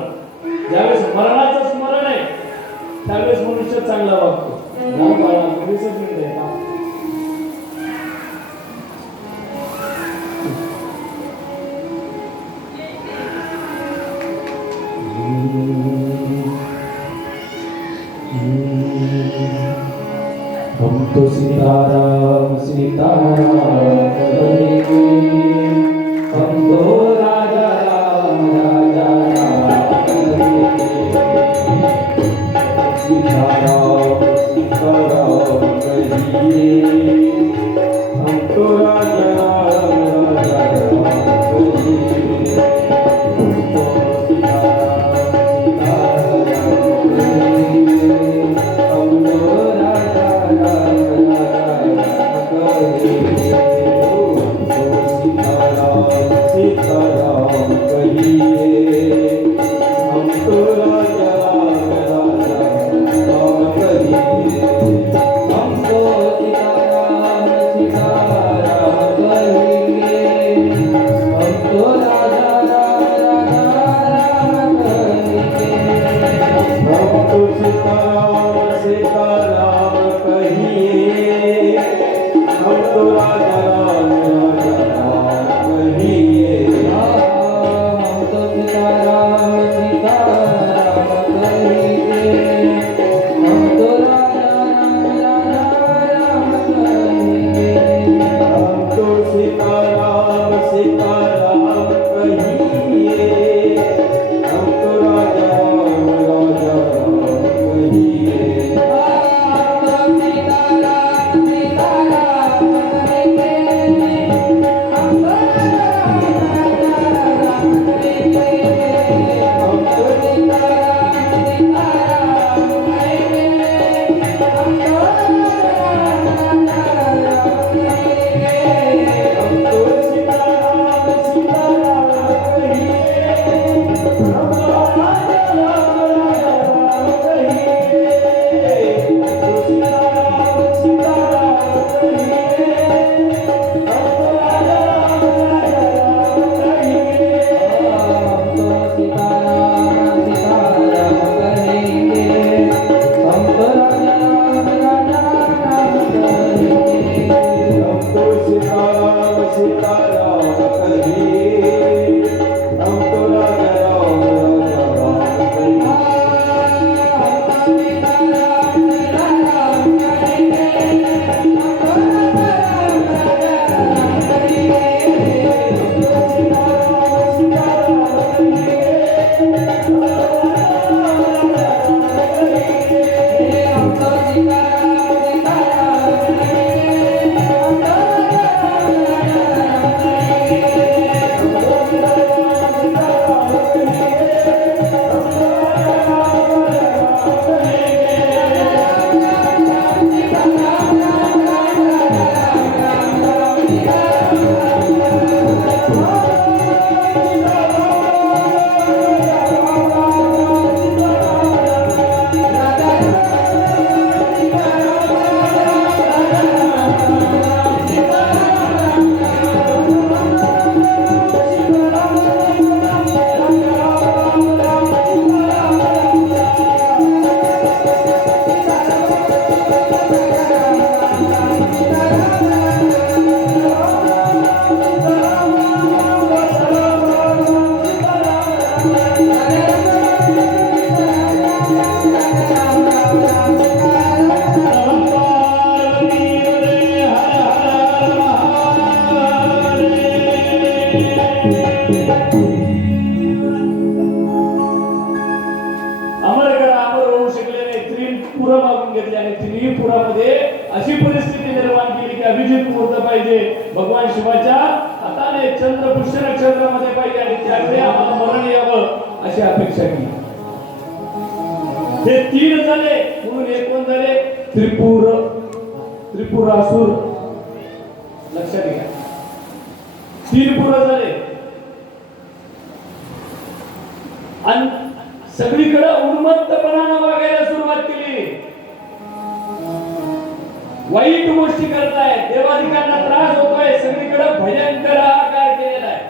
ज्यावेळेस मरणाचं स्मरण आहे त्यावेळेस मनुष्य चांगला वागतो. जा बाळा, 20 मिनिटं आहे का? हम तो सीताराम सीताराम कहेंगे, हम तो राजा राम राजा राम कहेंगे। सीताराम सीताराम कहिए, हम तो राजा राम राजा राम कहेंगे। हम तो सीताराम सीताराम कहेंगे, हम तो राजा राम सीताराम कहिए, हम तो राजा राम राम कहिए। हम तो सीताराम सीताराम कहिए, हम तो राजा राम राम कहिए। हम तो सीताराम सीताराम कहिए, हम तो राजा राम राम कहिए। हम तो सीताराम सीताराम कहिए, हम तो राजा राम कहिए। हम तो सीताराम सीताराम कहिए, हम तो राजा राम कहिए। पुरं मागून घेतले आणि तिन्ही पुरामध्ये अशी परिस्थिती निर्माण केली की अभिजित मुहूर्त पाहिजे, भगवान शिवाच्या हाताने चंद्र पुष्य नक्षत्रामध्ये पाहिजे आणि त्याकडे आम्हाला मरण यावं अशी अपेक्षा केली. ते 3 झाले म्हणून एक कोण झाले? त्रिपुरासुर. लक्षात घ्या, 3 पुर झाले आणि सगळीकडे उन्मत्तपणानं वागायला सुरुवात केली. वाईट गोष्टी करतायत, देवाधिकांना त्रास होतोय, सगळीकडे भयंकर हाहाकार केलेला आहे.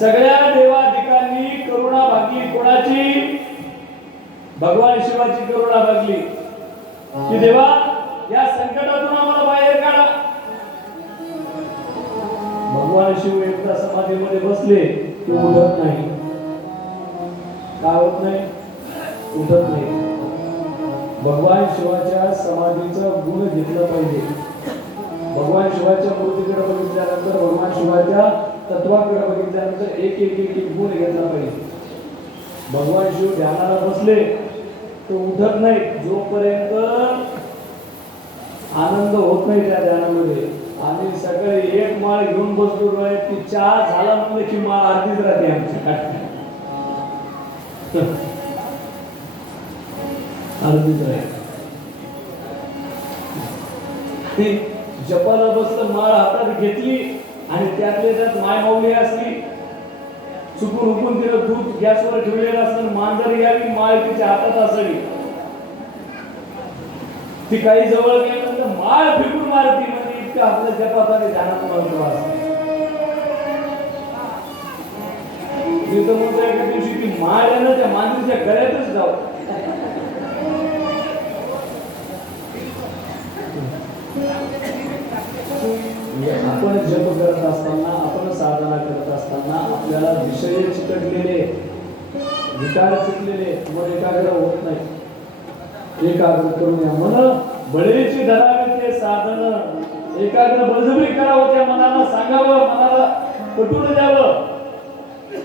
सगळ्या देवाधिकांनी करुणा भागली. कोणाची? भगवान शिवाची करुणा भागली. की देवा या संकटातून आम्हाला बाहेर काढा. भगवान शिव एकदा समाधीमध्ये बसले की उठत नाही. का होत नाही? उठत नाही. भगवान शिवाच्या समाधीचा गुण घेतला पाहिजे. भगवान शिवाच्या मूर्तीकडे बघितल्यानंतर, भगवान शिवाच्या तत्वाकडे बघितल्यानंतर एक एक एक एक गुण घेतला पाहिजे. भगवान शिव ध्यानाला बसले तो उठत नाही जोपर्यंत आनंद होत नाही त्या ध्यानामध्ये. आणि सकाळी एक माळ घेऊन बसलो नाही की चहा झाला म्हणजे की माळ अर्धीच राहते आमच्या अर्धीच राहते. जपाला बसलं, माळ हातात घेतली आणि त्यातले त्यात माय माऊली असली, चुकून उकून तिला दूध गॅसवर ठेवलेलं असतं, मांजर यावी माळ तिच्या हातात असावी, ती काही जवळ गेल्यानंतर माळ फेकून मारती. म्हणजे इतकं आपल्या जपात आणि ध्यानात महत्व असतं. मी तर म्हणतो एका दिवशी ती माळ आहे ना त्या मांजरीच्या गळ्यातच जाऊ. आपण जप करत असताना, आपण साधना करत असताना आपल्याला विषय चिकटलेले, विकार चिकलेले मन एकाग्र होत नाही. एकाग्र करून या मन बळेची धरावे ते साधन. एकाग्र बळजबरी करावं त्या मनाला, सांगावं मनाला, पटवून द्यावं.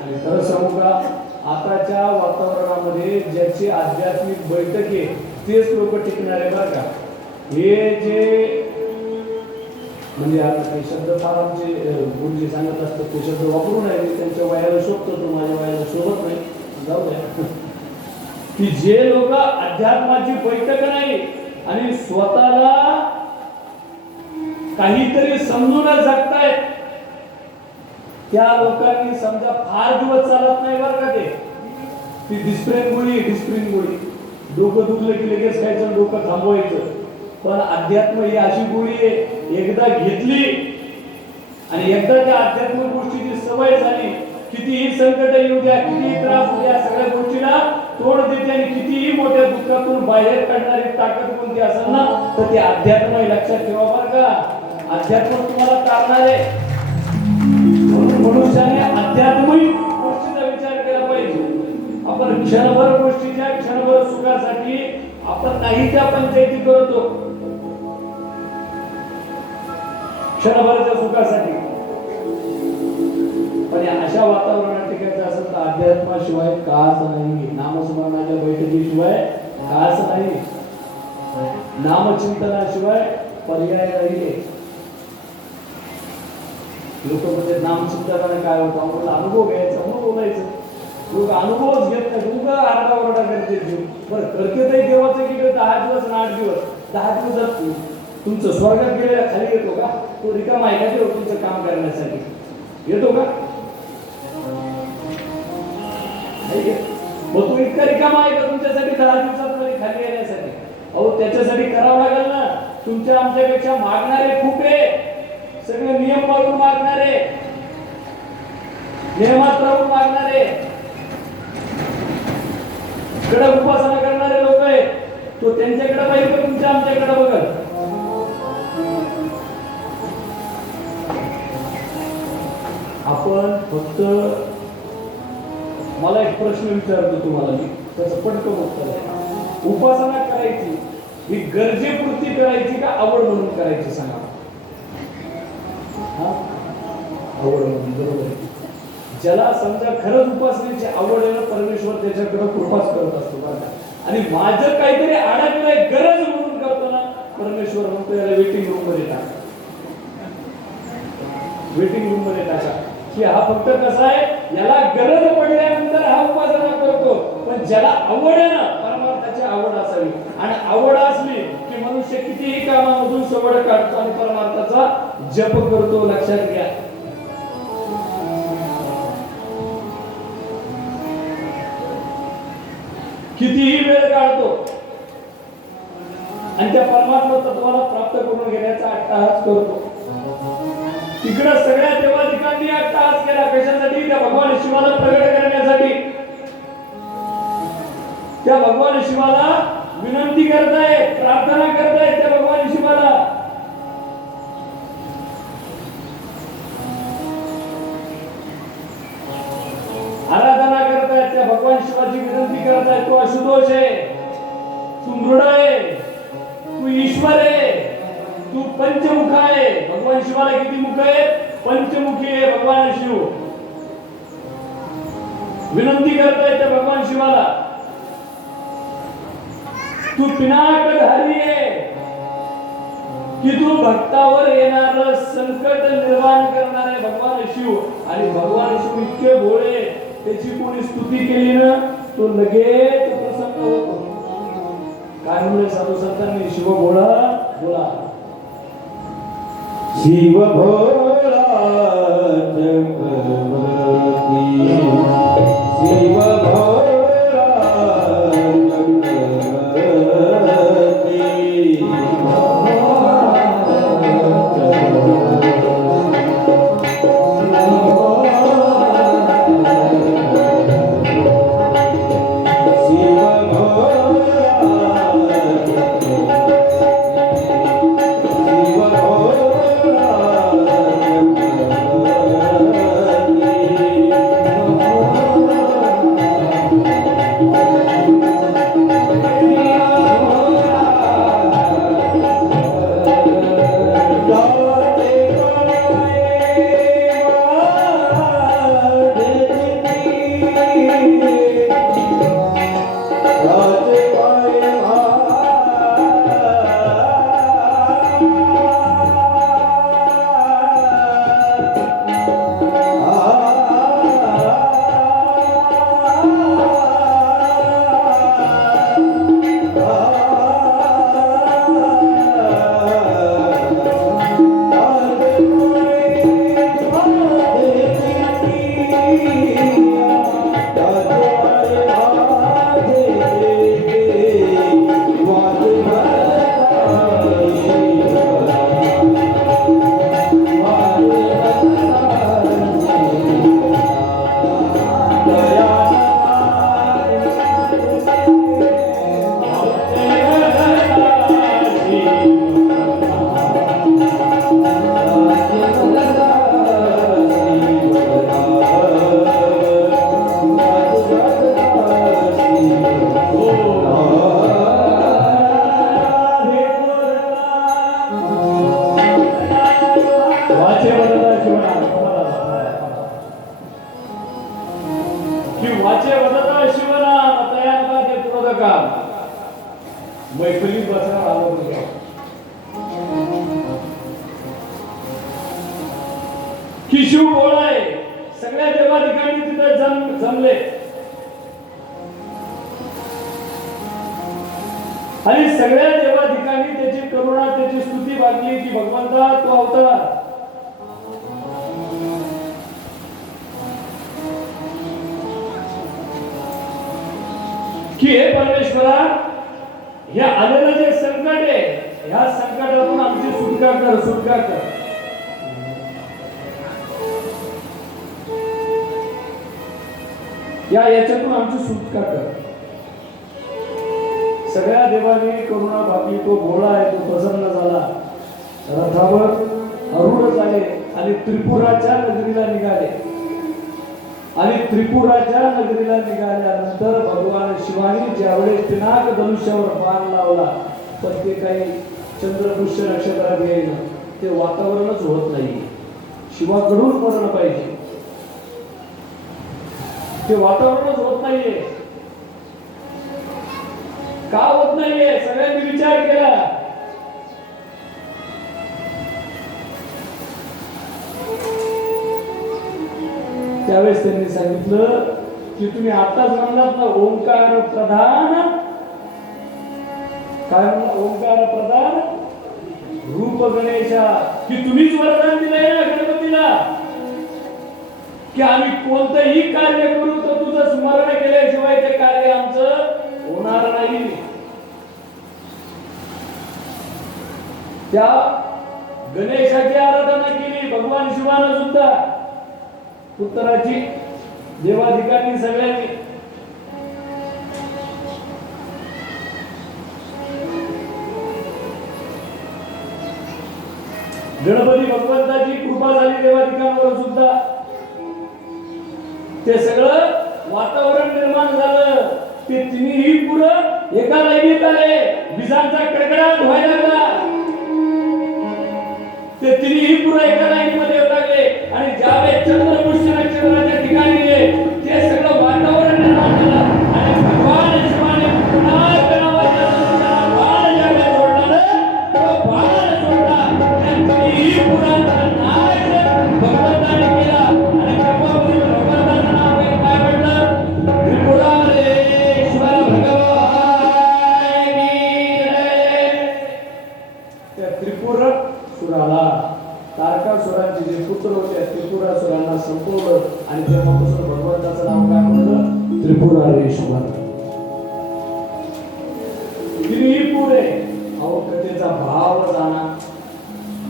आणि खरं सांगू का, आताच्या वातावरणामध्ये ज्याची आध्यात्मिक बैठक आहे तेच लोक टिकणार आहे बरं का. हे जे म्हणजे आता काही शब्द फार आमचे गुरुजी सांगत असतात ते शब्द वापरू नये, त्यांच्या वयाला शोभतो, तो माझ्या वयाला शोभत नाही, जाऊ द्या. की जे लोक अध्यात्माची बैठक नाही आणि स्वतःला काहीतरी समजून जगतायत त्या लोकांनी समजा फार दिवस चालत नाही बरं का. ते ती डिस्प्रिन गोळी डोकं दुखलं की लगेच खायचं, डोकं थांबवायचं. पण अध्यात्म ही अशी गोळी आहे, एकदा घेतली आणि एकदा त्या आध्यात्मिक गोष्टीची सवय झाली, कितीही संकट येऊ द्या, कितीही त्रास होऊ द्या, सगळ्या गोष्टीला तोड देते. आणि कितीही मोठ्या दुःखातून बाहेर काढणारी ताकद कोणती असेल ना तर ते अध्यात्म आहे. लक्षात ठेवा बरं का, अध्यात्म तुम्हाला तारणार आहे. मनुष्याने आध्यात्मिक गोष्टीचा विचार केला पाहिजे. आपण क्षणभर गोष्टीच्या, क्षणभर सुखासाठी आपण नाही त्या पंचायती करतो, क्षणभराच्या सुखासाठी. पण अशा वातावरणात टिकायचं असेल तर अध्यात्माशिवाय काच नाही, नामस्मरणाच्या बैठकीशिवाय काच नाही, नामचिंतनाशिवाय पर्याय नाही. लोक म्हणजे नामचिंतनाने काय होतं, आम्हाला अनुभव घ्यायचा म्हणून बोलायचं. लोक अनुभवच घेत नाही, तुमचा आरडाओरडा करते. बरं करते ते देवाचं की 10 दिवस आणि 8 दिवस, 10 दिवसात तुमचं स्वर्गात गेलेला खाली येतो का? तो रिकामा आहे का तुमचं काम करण्यासाठी येतो का? मग तो इतका रिकामा आहे का तुमच्यासाठी 10 दिवसात मध्ये खाली येण्यासाठी? अहो त्याच्यासाठी करावं लागेल ना. तुमच्या आमच्यापेक्षा मागणारे खूप आहे, सगळे नियम पाळून मागणारे, नियमात राहून मागणारे, कडक उपासना करणारे लोक आहेत. तो त्यांच्याकडे पाहिजे का तुमच्या आमच्याकडे बघत? आपण फक्त, मला एक प्रश्न विचारतो तुम्हाला, मी त्याचं पटकन उत्तर आहे. उपासना करायची ही गरजेपुरती करायची का आवड म्हणून करायची सांगा? आवड म्हणून, बरोबर आहे. ज्याला समजा खरंच उपासनेची आवड आहे ना, परमेश्वर त्याच्याकडे कृपाच करत असतो बरं का. आणि माझं काहीतरी अडकलंय गरज म्हणून करतो ना, परमेश्वर म्हणतो याला वेटिंग रूम मध्ये टाका, वेटिंग रूम मध्ये टाका. की हा फक्त कसा आहे, याला गरज पडल्यानंतर हा उपासना करतो. पण ज्याला आवड आहे ना, परमार्थाची आवड असावी. आणि आवड असली की मनुष्य कितीही कामामधून सवड काढतो आणि परमार्थाचा जप करतो. लक्षात घ्या. कितीही वेळ काढतो आणि त्या परमात्मा तत्वाला प्राप्त करून घेण्याचा अट्टहास करतो. तिकडे सगळ्या देवाधिकांनी अट्टहास केला. कशासाठी? त्या भगवान शिवाला प्रगट करण्यासाठी. त्या भगवान शिवाला विनंती करतायत, प्रार्थना करतायत त्या भगवान शिवाला. आराधना करतायत त्या भगवान शिवाची, विनंती करतायत. तू अशुतोष आहे, तू मृड आहे, तू ईश्वर आहे, तू पंचमुख आहे. भगवान शिवाला किती मुख आहेत? पंचमुखी आहे भगवान शिव. विनंती करतायत त्या भगवान शिवाला. तू पिनाकधारी आहे, की तू भक्तावर येणार संकट निर्माण करणारे भगवान शिव. आणि भगवान शिव इतके भोळे, त्याची कोणी स्तुती केली ना तो लगेच प्रसन्न होतो. काय म्हणले साधू संतांनी? शिव भोळा भोळा, शिव भोला चक्रवर्ती, शिव भोला वाचे वदता शिवनाम तयानपाते पुरोदका. मैफिलीत बसणार आलो होतो. की शिव भोळा आहे, सगळ्या देवा ठिकाणी तिथे जमले. आणि सगळ्या देवा ठिकाणी त्याची करुणा, त्याची स्तुती वाटली की भगवंता तू अवतार. की हे परमेश्वरा, ह्या आलेलं जे संकट आहे, ह्या संकटातून आमची सुटका कर, सुटका कर. याच्यातून आमची सुटका कर. सगळ्या देवांनी करुणा भागली. तो भोळा आहे, तो प्रसन्न झाला. रथावर आरूढ झाले आणि त्रिपुराच्या नगरीला निघाले. आणि त्रिपुराच्या नगरीला निघाल्यानंतर भगवान शिवानी ज्यावेळेस पिनाक धनुष्यावर बाण लावला, पण ते काही चंद्रपुष्य नक्षत्रात येईल, ते वातावरणच होत नाही. शिवाकडून मरण पाहिजे, ते वातावरणच होत नाहीये. का होत नाहीये? सगळ्यांनी विचार केला. त्यावेळेस त्यांनी सांगितलं की तुम्ही आताच म्हणलात ना ओंकार प्रधान, काय म्हणला? ओंकार प्रधान रूप गणेशा, की तुम्हीच वरदान दिलंय ना गणपतीला की आम्ही कोणतंही कार्य करू तर तुझं स्मरण केल्याशिवाय ते कार्य आमचं होणार नाही. त्या गणेशाची आराधना केली भगवान शिवानं सुद्धा, पुत्राची, देवाधिकांनी, सगळ्यांनी. गणपती भगवंताची कृपा झाली देवाधिकांवर सुद्धा. ते सगळं वातावरण निर्माण झालं. ते तिन्ही पुरं एका लाईनीत आले. विजांचा कडकडाट व्हायला लागला. ते तिन्ही पुरं एका लाईनीमध्ये येऊ लागले आणि ज्यावेळेस चंद्रपुष्य नक्षत्राच्या ठिकाणी गेले ते सगळं वातावरण निर्माण झालं आणि भगवान शिवाने पुन्हा गणावाच्या त्याला बाण ज्यावेळेस सोडला ना, तो बाण सोडला. त्या तिन्ही पुरांचा नाश भगवंताने केला आणि तेव्हापासून भगवंताचं नाव काय पडलं? त्रिपुरारेश्वर भगवान की जय. त्या त्रिपुरासुराला तारकासुरांचे जे पुत्र होते त्रिपुरासुरांना संपवलं आणि तेव्हापासून भगवंताचं नाव काय पडलं? त्रिपुरारेश्वर. तिन्ही पुरे अहो कथेचा भाव जाणा.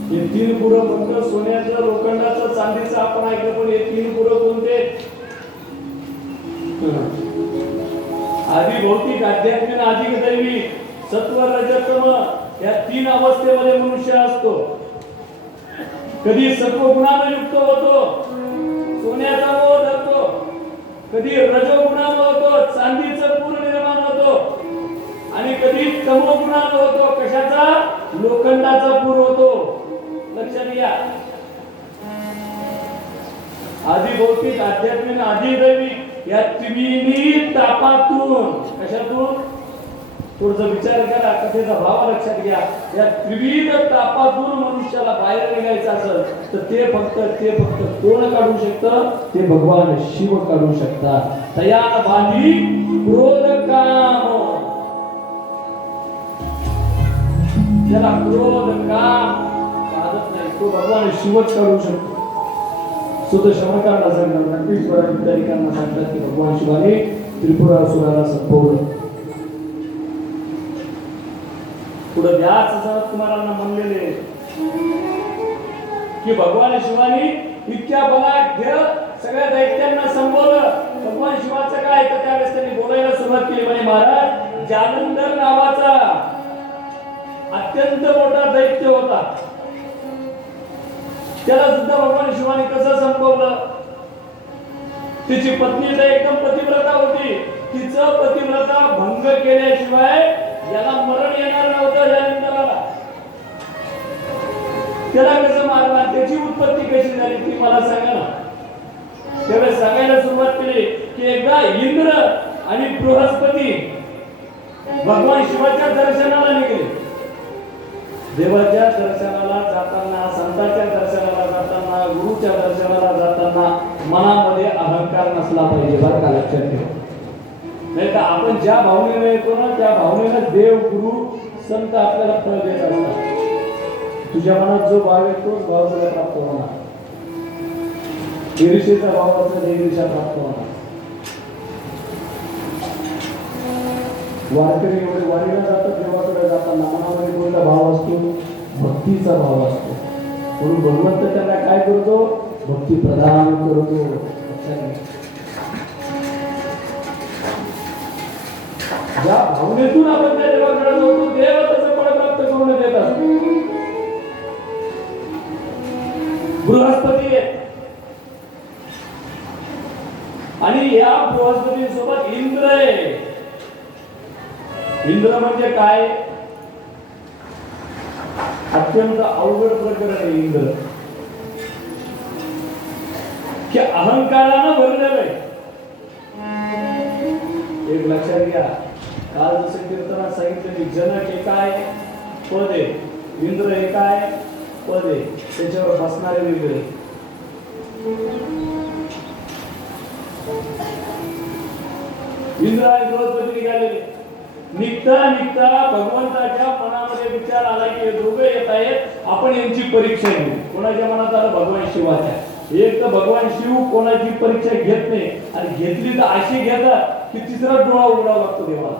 हे तीन पुरं फक्त सोन्याचं, लोखंडाचं, चांदीचं आपण ऐकलं, पण हे तीन पुरं कोणते? आधी भौतिक, आध्यात्मिक, आधी दैवी, सत्व, रजतम या तीन अवस्थेमध्ये मनुष्य असतो. कधी सत्वगुणाने युक्त होतो, सोन्याचा मोह धरतो. कधी रजोगुणाने होतो, चांदीचं पूर निर्माण होतो. आणि कधी तमोगुणाने होतो, कशाचा? लोखंडाचा पूर होतो. लक्षात घ्या. आधी भौतिक, आध्यात्मिक, आधी दैविक या तिन्ही तापातून, कशातून? थोडसा विचार करा, कथेचा भाव लक्षात घ्या. या त्रिविध तापातून मनुष्याला बाहेर निघायचं असेल तर ते फक्त कोण काढू शकतं? ते भगवान शिव काढू शकतात. तयान बांधी क्रोध काम, ज्याला क्रोध काम काढत नाही तो भगवान शिवच काढू शकतो. सुद्धा शमकांना सांगतात, नक्कीश्वरा इत्यादिकांना सांगतात की भगवान शिवाने त्रिपुरासुराला संपवलं. पुढे व्यास सनत कुमारांना म्हणलेले की भगवान शिवानी इतक्या बलाढ्य सगळ्या दैत्यांना संपवलं. भगवान शिवाचं काय? तर त्यावेळेस त्यांनी बोलायला सुरुवात केली. म्हणे महाराज, जालंधर नावाचा अत्यंत मोठा दैत्य होता, त्याला सुद्धा भगवान शिवानी कसं संपवलं? तिची पत्नी तर एकदम पतिव्रता होती. तिचं पतिव्रता भंग केल्याशिवाय याला मरण येणार नव्हतं. जालंधराला त्याला कसं मारणार? त्याची उत्पत्ती कशी झाली ती मला सांगा ना. त्यावेळेस सांगायला सुरुवात केली की एकदा इंद्र आणि बृहस्पती भगवान शिवाच्या दर्शनाला निघाले. देवाच्या दर्शनाला जाताना, संतांच्या दर्शनाला जाताना, गुरुच्या दर्शनाला जाताना मनामध्ये अहंकार नसला पाहिजे. बरं का? लक्षात ठेवा. नाही तर आपण ज्या भावनेने येतो ना त्या भावनेनं देव, गुरु, संत आपल्याला फळ देत असतात. तुझ्या मनात जो भाव आहे तोच भाव तुला प्राप्त होणार. ईर्षेचा भाव असला ईर्षा प्राप्त होणार. वारकरी एवढे वारीला जातात, देवाकडे जाताना मनामध्ये कोणता भाव असतो? भक्तीचा भाव असतो. म्हणून भगवंत त्यांना काय करतो? भक्ती प्रदान करतो. ज्या भावनेतून आपण त्या देवाकडे जातो देव त्याचं फळ प्राप्त करून देत असतो. बृहस्पती आणि या बृहस्पती सोबत इंद्र आहे. इंद्र म्हणजे काय? अत्यंत अवघड प्रकरण आहे इंद्र. की अहंकारानं भरलेलं आहे. एक लक्षात घ्या. काल जसं कीर्तनात सांगितलं की जनक एक आहे, पद आहे. इंद्र एक आहे, पद आहे. त्याच्यावर बसणारे वेगळे. इंद्र आणि बृहस्पती निघालेले. निघता भगवंताच्या मनामध्ये विचार आला की दोघे येत आहेत, आपण यांची परीक्षा घेऊ. कोणाच्या मनात आलं? भगवान शिवाच्या. एक तर भगवान शिव कोणाची परीक्षा घेत नाही आणि घेतली तर अशी घेतात की तिसरा डोळा उघडावा लागतो देवाला.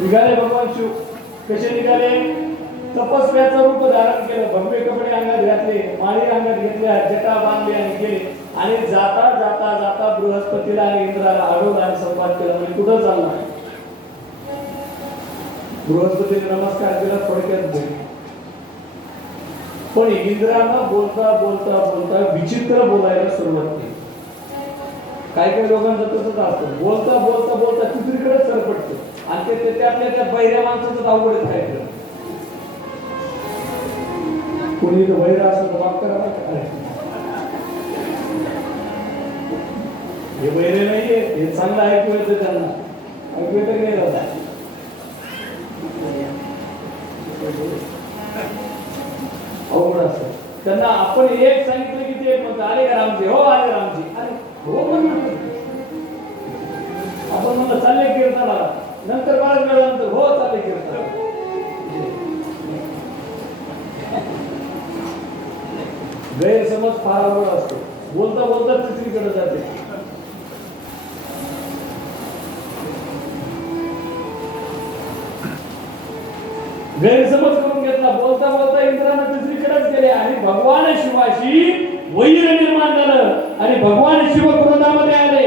निघाले भगवान शिव. कसे निघाले? तपस्व्याचं रूप धारण केलं. भगवे कपडे अंगात घातले, माळी अंगात घेतल्या, जटा बांधली आणि गेले. आणि जाता जाता जाता बृहस्पतीला आणि इंद्राला अडवलं आणि संवाद केला. म्हणजे कुठं चालणार? बृहस्पतीने नमस्कार केला थोडक्यात घरी. पण इंद्रानं बोलता बोलता बोलता विचित्र बोलायला सुरुवात केली. काही लोकांचं तसंच असतं, बोलता बोलता बोलता तिसरीकडेच सरपटतं आणि ते त्यातल्या त्या बहिऱ्या माणसाचं अवघड काय केलं. कोणी तर बहिरा असं वाप करा हे बहिरे नाहीये, हे चांगलं ऐकू येतं त्यांना, ऐकू येतं की नाही दादा? अवघड असतं त्यांना. आपण एक सांगितलं की ते म्हणतात आले का रामजी? हो आले रामजी. अरे हो म्हणलं, आपण म्हणलं चालले कीर्तनाला, नंतर बऱ्याच वेळानंतर हो चालले कीर्तनाला. गैरसमज फार अवघड असतो, बोलता बोलता तिसरीकडे जाते. गैरसमज करून घेतला, बोलता बोलता इंद्रानं तिसरीकडेच गेले आणि भगवान शिवाशी वैर निर्माण झालं आणि भगवान शिव क्रोधामध्ये आले.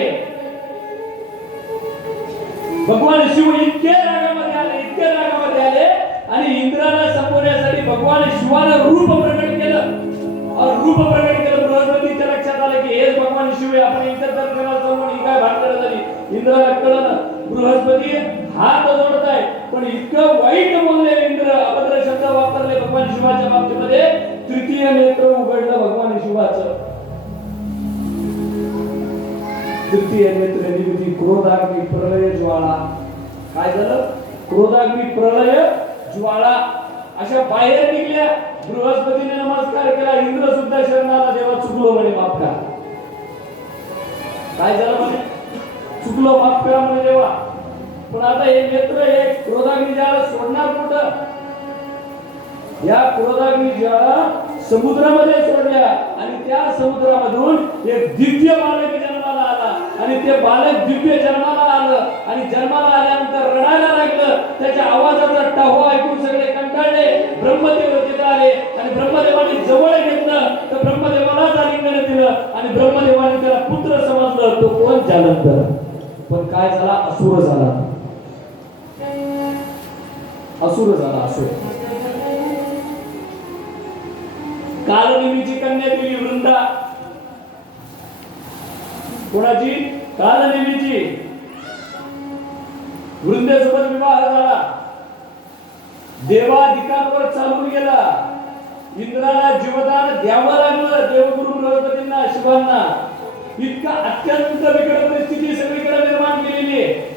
भगवान शिव इतके रागामध्ये आले आणि इंद्राला संपवण्यासाठी भगवान शिवानं रूप प्रकट केलं. बृहस्पतीच्या लक्षात आलं की हेच भगवान शिव आहे. आपण इतर दर्शनाला समोर ही काय भानगड झाली. इंद्राला कळलं बृहस्पती हात जोडताय, पण इतकं वाईट बोलले इंद्र, अभद्र शब्द वापरले भगवान शिवाच्या बाबतीमध्ये. तृतीय नेत्र उघडलं भगवान शिवाचं. तृतीय नेत्र निमित्ती क्रोधाग्नी प्रलय ज्वाळा. काय झालं? क्रोधाग्नी प्रलय ज्वाळा अशा बाहेर निघल्या. बृहस्पतीने नमस्कार केला, इंद्र सुद्धा शरणाला, देवा चुकलो म्हणे, माफ करा. काय झालं म्हणे? चुकलो, माफ करा म्हणे देवा. पण आता हे नेत्र हे क्रोधाग्नी ज्वाळा सोडणार कुठं? या क्रोधाग्नी ज्वाळा समुद्रामध्ये सोडल्या आणि त्या समुद्रामधून एक दिव्य बालक जन्माला आला आणि ते बालक दिव्य जन्माला आलं आणि जन्माला आल्यानंतर रडायला लागलं. त्याच्या आवाजाचा टाहो ऐकून सगळे कंटाळले. ब्रह्मदेव तिथे आले आणि ब्रह्मदेवाने जवळ घेतलं तर ब्रह्मदेवालाच आलिंगन दिलं आणि ब्रह्मदेवाने त्याला पुत्र समजलं. तो कोण? जालंधर. पण काय झाला? असुर झाला. असुर झाला. असुर. कालनेमीची कन्या दिली वृंदा. कोणाची? कालनेमीची. वृंदेसोबत विवाह झाला. देवाधिकांवर चालून गेला. इंद्राला जीवदान द्यावं लागलं देवगुरु बृहस्पतींना, शिवांना. इतका अत्यंत बिकट परिस्थिती सगळीकडे निर्माण केलेली आहे.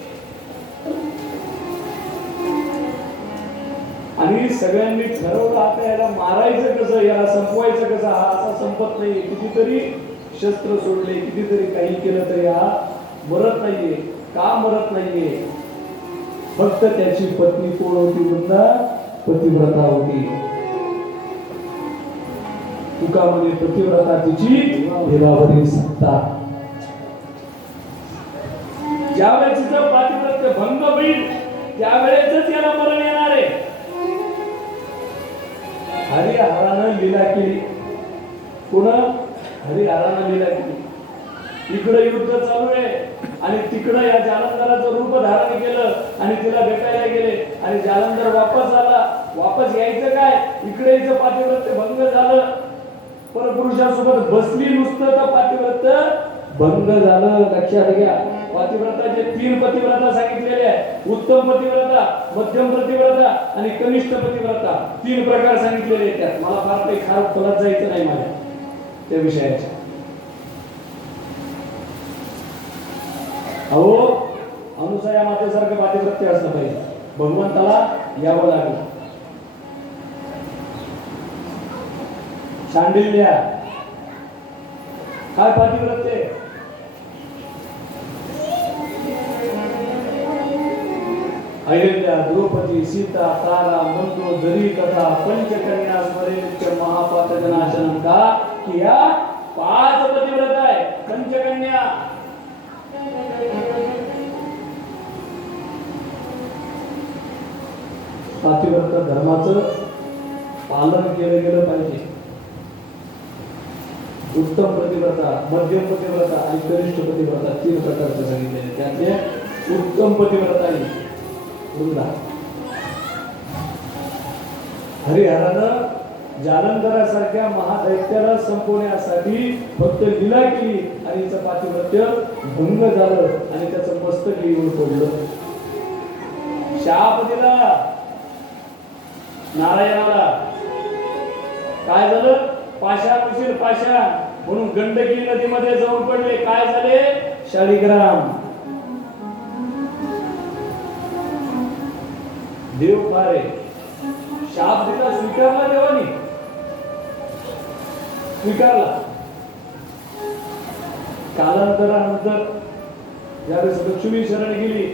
आणि सगळ्यांनी ठरवलं आता याला मारायचं कसं, याला संपवायचं कसं. हा असा संपत नाही. कितीतरी शस्त्र सोडले, कितीतरी काही केलं तरी हा मरत नाहीये. का मरत नाहीये? फक्त त्याची पत्नी कोण होती? वृंदा पतिव्रता होती. तुका म्हणे पतिव्रता तिची देवावरील सत्ता. ज्यावेळेस तिचं पातिव्रत्य भंग होईल त्यावेळेसच याला मरण येणार आहे. हरिहरानं लीला केली. कोण? हरिहरानं लीला केली. इकडे युद्ध चालू आहे आणि तिकडे या जालंधराचं रूप धारण केलं आणि तिला भेटायला गेले आणि जालंधर वापस आला. वापस यायचं काय? इकडे याचं पातिव्रत्य भंग झालं. परपुरुषासोबत बसली नुसतं तर पातिव्रत्य भंग झालं. लक्षात घ्या. पतिव्रताचे 3 पतिव्रता सांगितलेले आहे. उत्तम पतिव्रता, मध्यम पतिव्रता आणि कनिष्ठ पतिव्रता. 3 प्रकार सांगितलेले आहेत त्यात. मला फार काही खास खोलात जायचं नाही माझ्या त्या विषयाच्या. अहो अनुसया मातेसारखं पातिव्रत्य असलं पाहिजे. भगवंताला यावं लागलं. शांडिल्य काय पातिव्रत्य? अयोध्या, द्रौपदी, सीता, तारा, मंत्रो, दरी कथा, पंचकन्या स्मरेनित्य महापातकनाशनम. का की या 5 पतिव्रता आहे. पंचकन्या पातिव्रत धर्माचं पालन केलं गेलं पाहिजे. उत्तम पतिव्रता, मध्यम पतिव्रता आणि कनिष्ठ पतिव्रता 3 प्रकारचे सांगितलेले. त्यातले उत्तम पतिव्रता वृंदा. हरिहरानं जालंधरासारख्या महादैत्याला संपवण्यासाठी फक्त लीला केली आणि हिचं पातिव्रत्य भंग झालं आणि त्याचं मस्तक येऊन पडलं. शाप दिला नारायणाला. काय झालं? पाषाण उशीर पाषाण म्हणून गंडकी नदीमध्ये जाऊन पडले. काय झाले? शालिग्राम. देव फारे शाप दिला, स्वीकारला देवानी, स्वीकारला. कालांतरानंतर ज्यावेळेस लक्ष्मी शरण गेली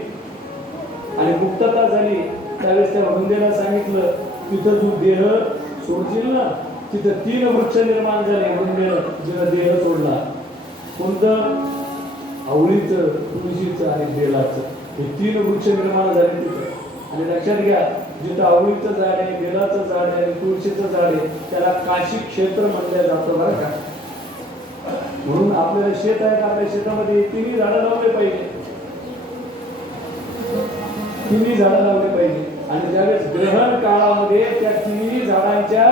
आणि मुक्तता झाली त्यावेळेस त्या वृंदेला सांगितलं, तिथं तू देह सोडशील ना, तिथं 3 वृक्ष निर्माण झाले. वृंदेनं जिनं देह सोडला. कोणतं? आवळीचं, तुळशीचं आणि बेलाचं. हे 3 वृक्ष निर्माण झाले तिथं. आणि लक्षात घ्या, जिथं आवळीचं झाड आहे, बेलाचं झाड आहे, तुळशीचं झाड आहे, त्याला काशी क्षेत्र म्हणलं जातं बरं का. म्हणून आपल्याला शेत आहे, आपल्या शेतामध्ये 3 झाडं लावले पाहिजे, 3 झाडं लावले पाहिजे. आणि ज्यावेळेस ग्रहण काळामध्ये त्या 3 झाडांच्या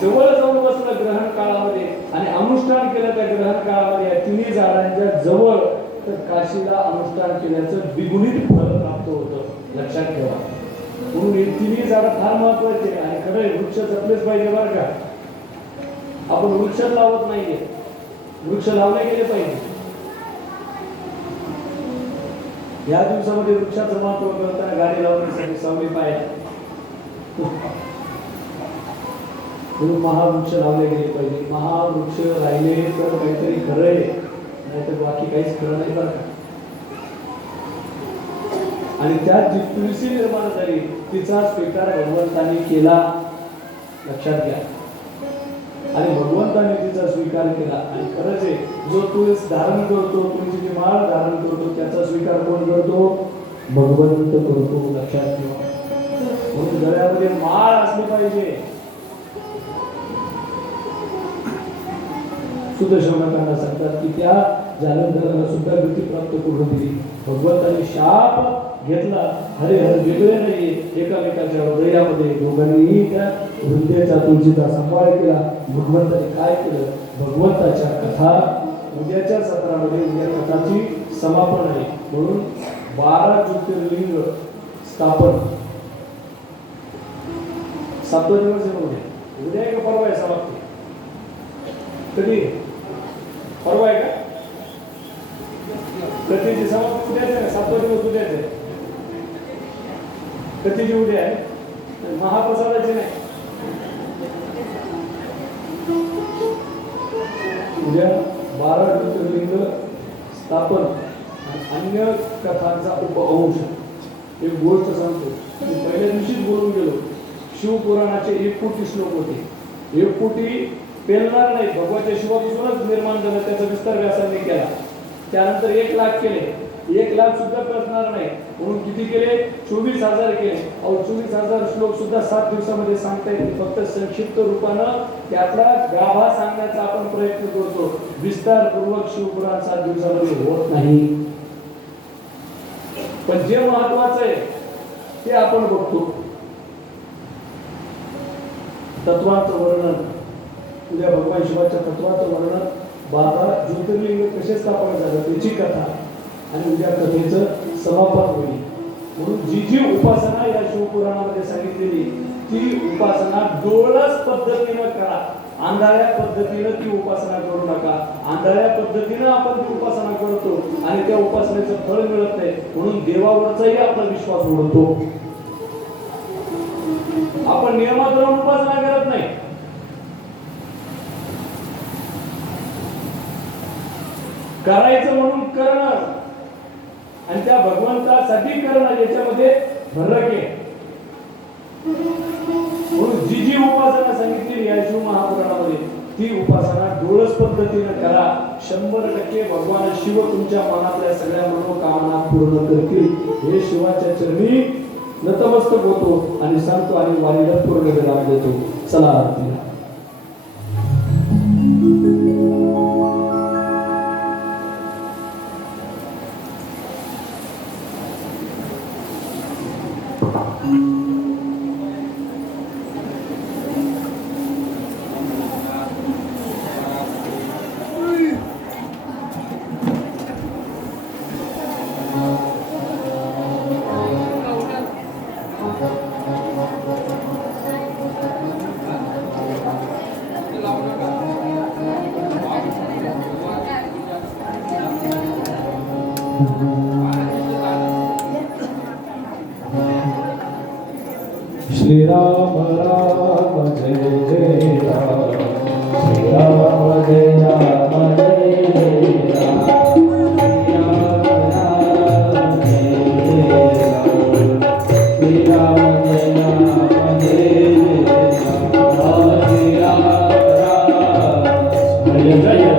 जवळ जाऊन बसलं ग्रहण काळामध्ये आणि अनुष्ठान केलं त्या ग्रहण काळामध्ये या 3 झाडांच्या जवळ, तर काशीला अनुष्ठान केल्याचं द्विगुणित फळ प्राप्त होतं. लक्षात ठेवा. म्हणून हे 3 झाडं फार महत्वाचे आणि खरं वृक्ष जपलेच पाहिजे बरं का. आपण वृक्ष लावत नाहीये, वृक्ष लावले गेले पाहिजे. या दिवसामध्ये वृक्षाचं महत्व करताना गाडी लावण्यासाठी सावली पाहिजे, म्हणून महावृक्ष लावले गेले पाहिजे. महावृक्ष राहिले तर काहीतरी खरं आहे, नाही तर बाकी काहीच खरं नाही बरं का. आणि त्यात जी तुळशी निर्माण झाली तिचा स्वीकार भगवंतांनी केला. लक्षात घ्या. आणि भगवंताने तिचा स्वीकार केला. आणि खरंच आहे, जो तुळस धारण करतो, तुळशीची माळ धारण करतो, त्याचा स्वीकार कोण करतो? भगवंत करतो. लक्षात ठेवा. म्हणून गळ्यामध्ये माळ असली पाहिजे. सुदर्शनांना सांगतात की त्या जालंधराला सुद्धा गती प्राप्त करून दिली. भगवंताने शाप घेतला. हरिहर वेगळे नाही, एकामेकाच्या हृदयामध्ये दोघांनीही त्या वृंदेचा तुळशीचा सांभाळ केला. भगवंताने काय केलं? भगवंताच्या कथा उद्याच्या सत्रामध्ये उद्या कथाची समापन आहे म्हणून 12 ज्योतिर्लिंग स्थापन. 7 दिवस आहे उद्या एक परवा आहे समाप्ती. कधी? परवा आहे का? कधीची समाप्ती उद्याच आहे. 7 दिवस उद्याच आहे. कधीची उद्या आहे? महाप्रसादाची नाही. उद्या 12 ज्योतिर्लिंग स्थापन आणि अन्य कथांचा उपअंश. एक गोष्ट सांगतो, मी पहिल्या दिवशीच बोलून गेलो. शिवपुराणाचे 1 कोटी श्लोक होते. 1 कोटी पेलणार नाही, भगवाच्या शिवापासूनच निर्माण झालं. त्याचा विस्तार व्यासांनी केला. त्यानंतर 1 लाख केले. 1 लाख सुद्धा कळणार नाही म्हणून किती केले? 24,000 केले. 24,000 श्लोक सुद्धा 7 दिवसामध्ये सांगता येतील. फक्त संक्षिप्त रूपानं त्यातला गाभा सांगण्याचा आपण प्रयत्न करतो. विस्तारपूर्वक शिवपुराण 7 दिवसामध्ये होत नाही. पण जे महत्वाचं आहे ते आपण बघतो. तत्वाचं वर्णन, उद्या भगवान शिवाच्या तत्वाचं वर्णन, 12 ज्योतिर्लिंग कसे स्थापन झालं त्याची कथा आणि उद्या कथेचं समापन होईल. म्हणून जी जी उपासना या शिवपुराणामध्ये सांगितलेली ती उपासना डोळस पद्धतीनं करा. आंधळ्या पद्धतीनं ती उपासना करू नका. आंधळ्या पद्धतीनं आपण ती उपासना करतो आणि त्या उपासनेचं फळ मिळत नाही म्हणून देवावरचाही आपला विश्वास उडतो. आपण नियमात राहून उपासना करत नाही. करायचं म्हणून करणं आणि त्या भगवंतासाठी करणं याच्यामध्ये फरक आहे. म्हणून जी जी उपासना सांगितली या शिव महापुराणामध्ये ती उपासना डोळस पद्धतीने करा. 100% भगवान शिव तुमच्या मनातल्या सगळ्या मनोकामना पूर्ण करतील. हे शिवाच्या चरणी नतमस्तक होतो आणि सांगतो आणि वाणीला पूर्ण विराम देतो. चला आरतीला. श्री राम राम जय जय राम, श्री राम जय राम जय जय राम, श्री राम राम जय जय राम, श्री राम जय राम जय जय राम, श्री राम राम जय जय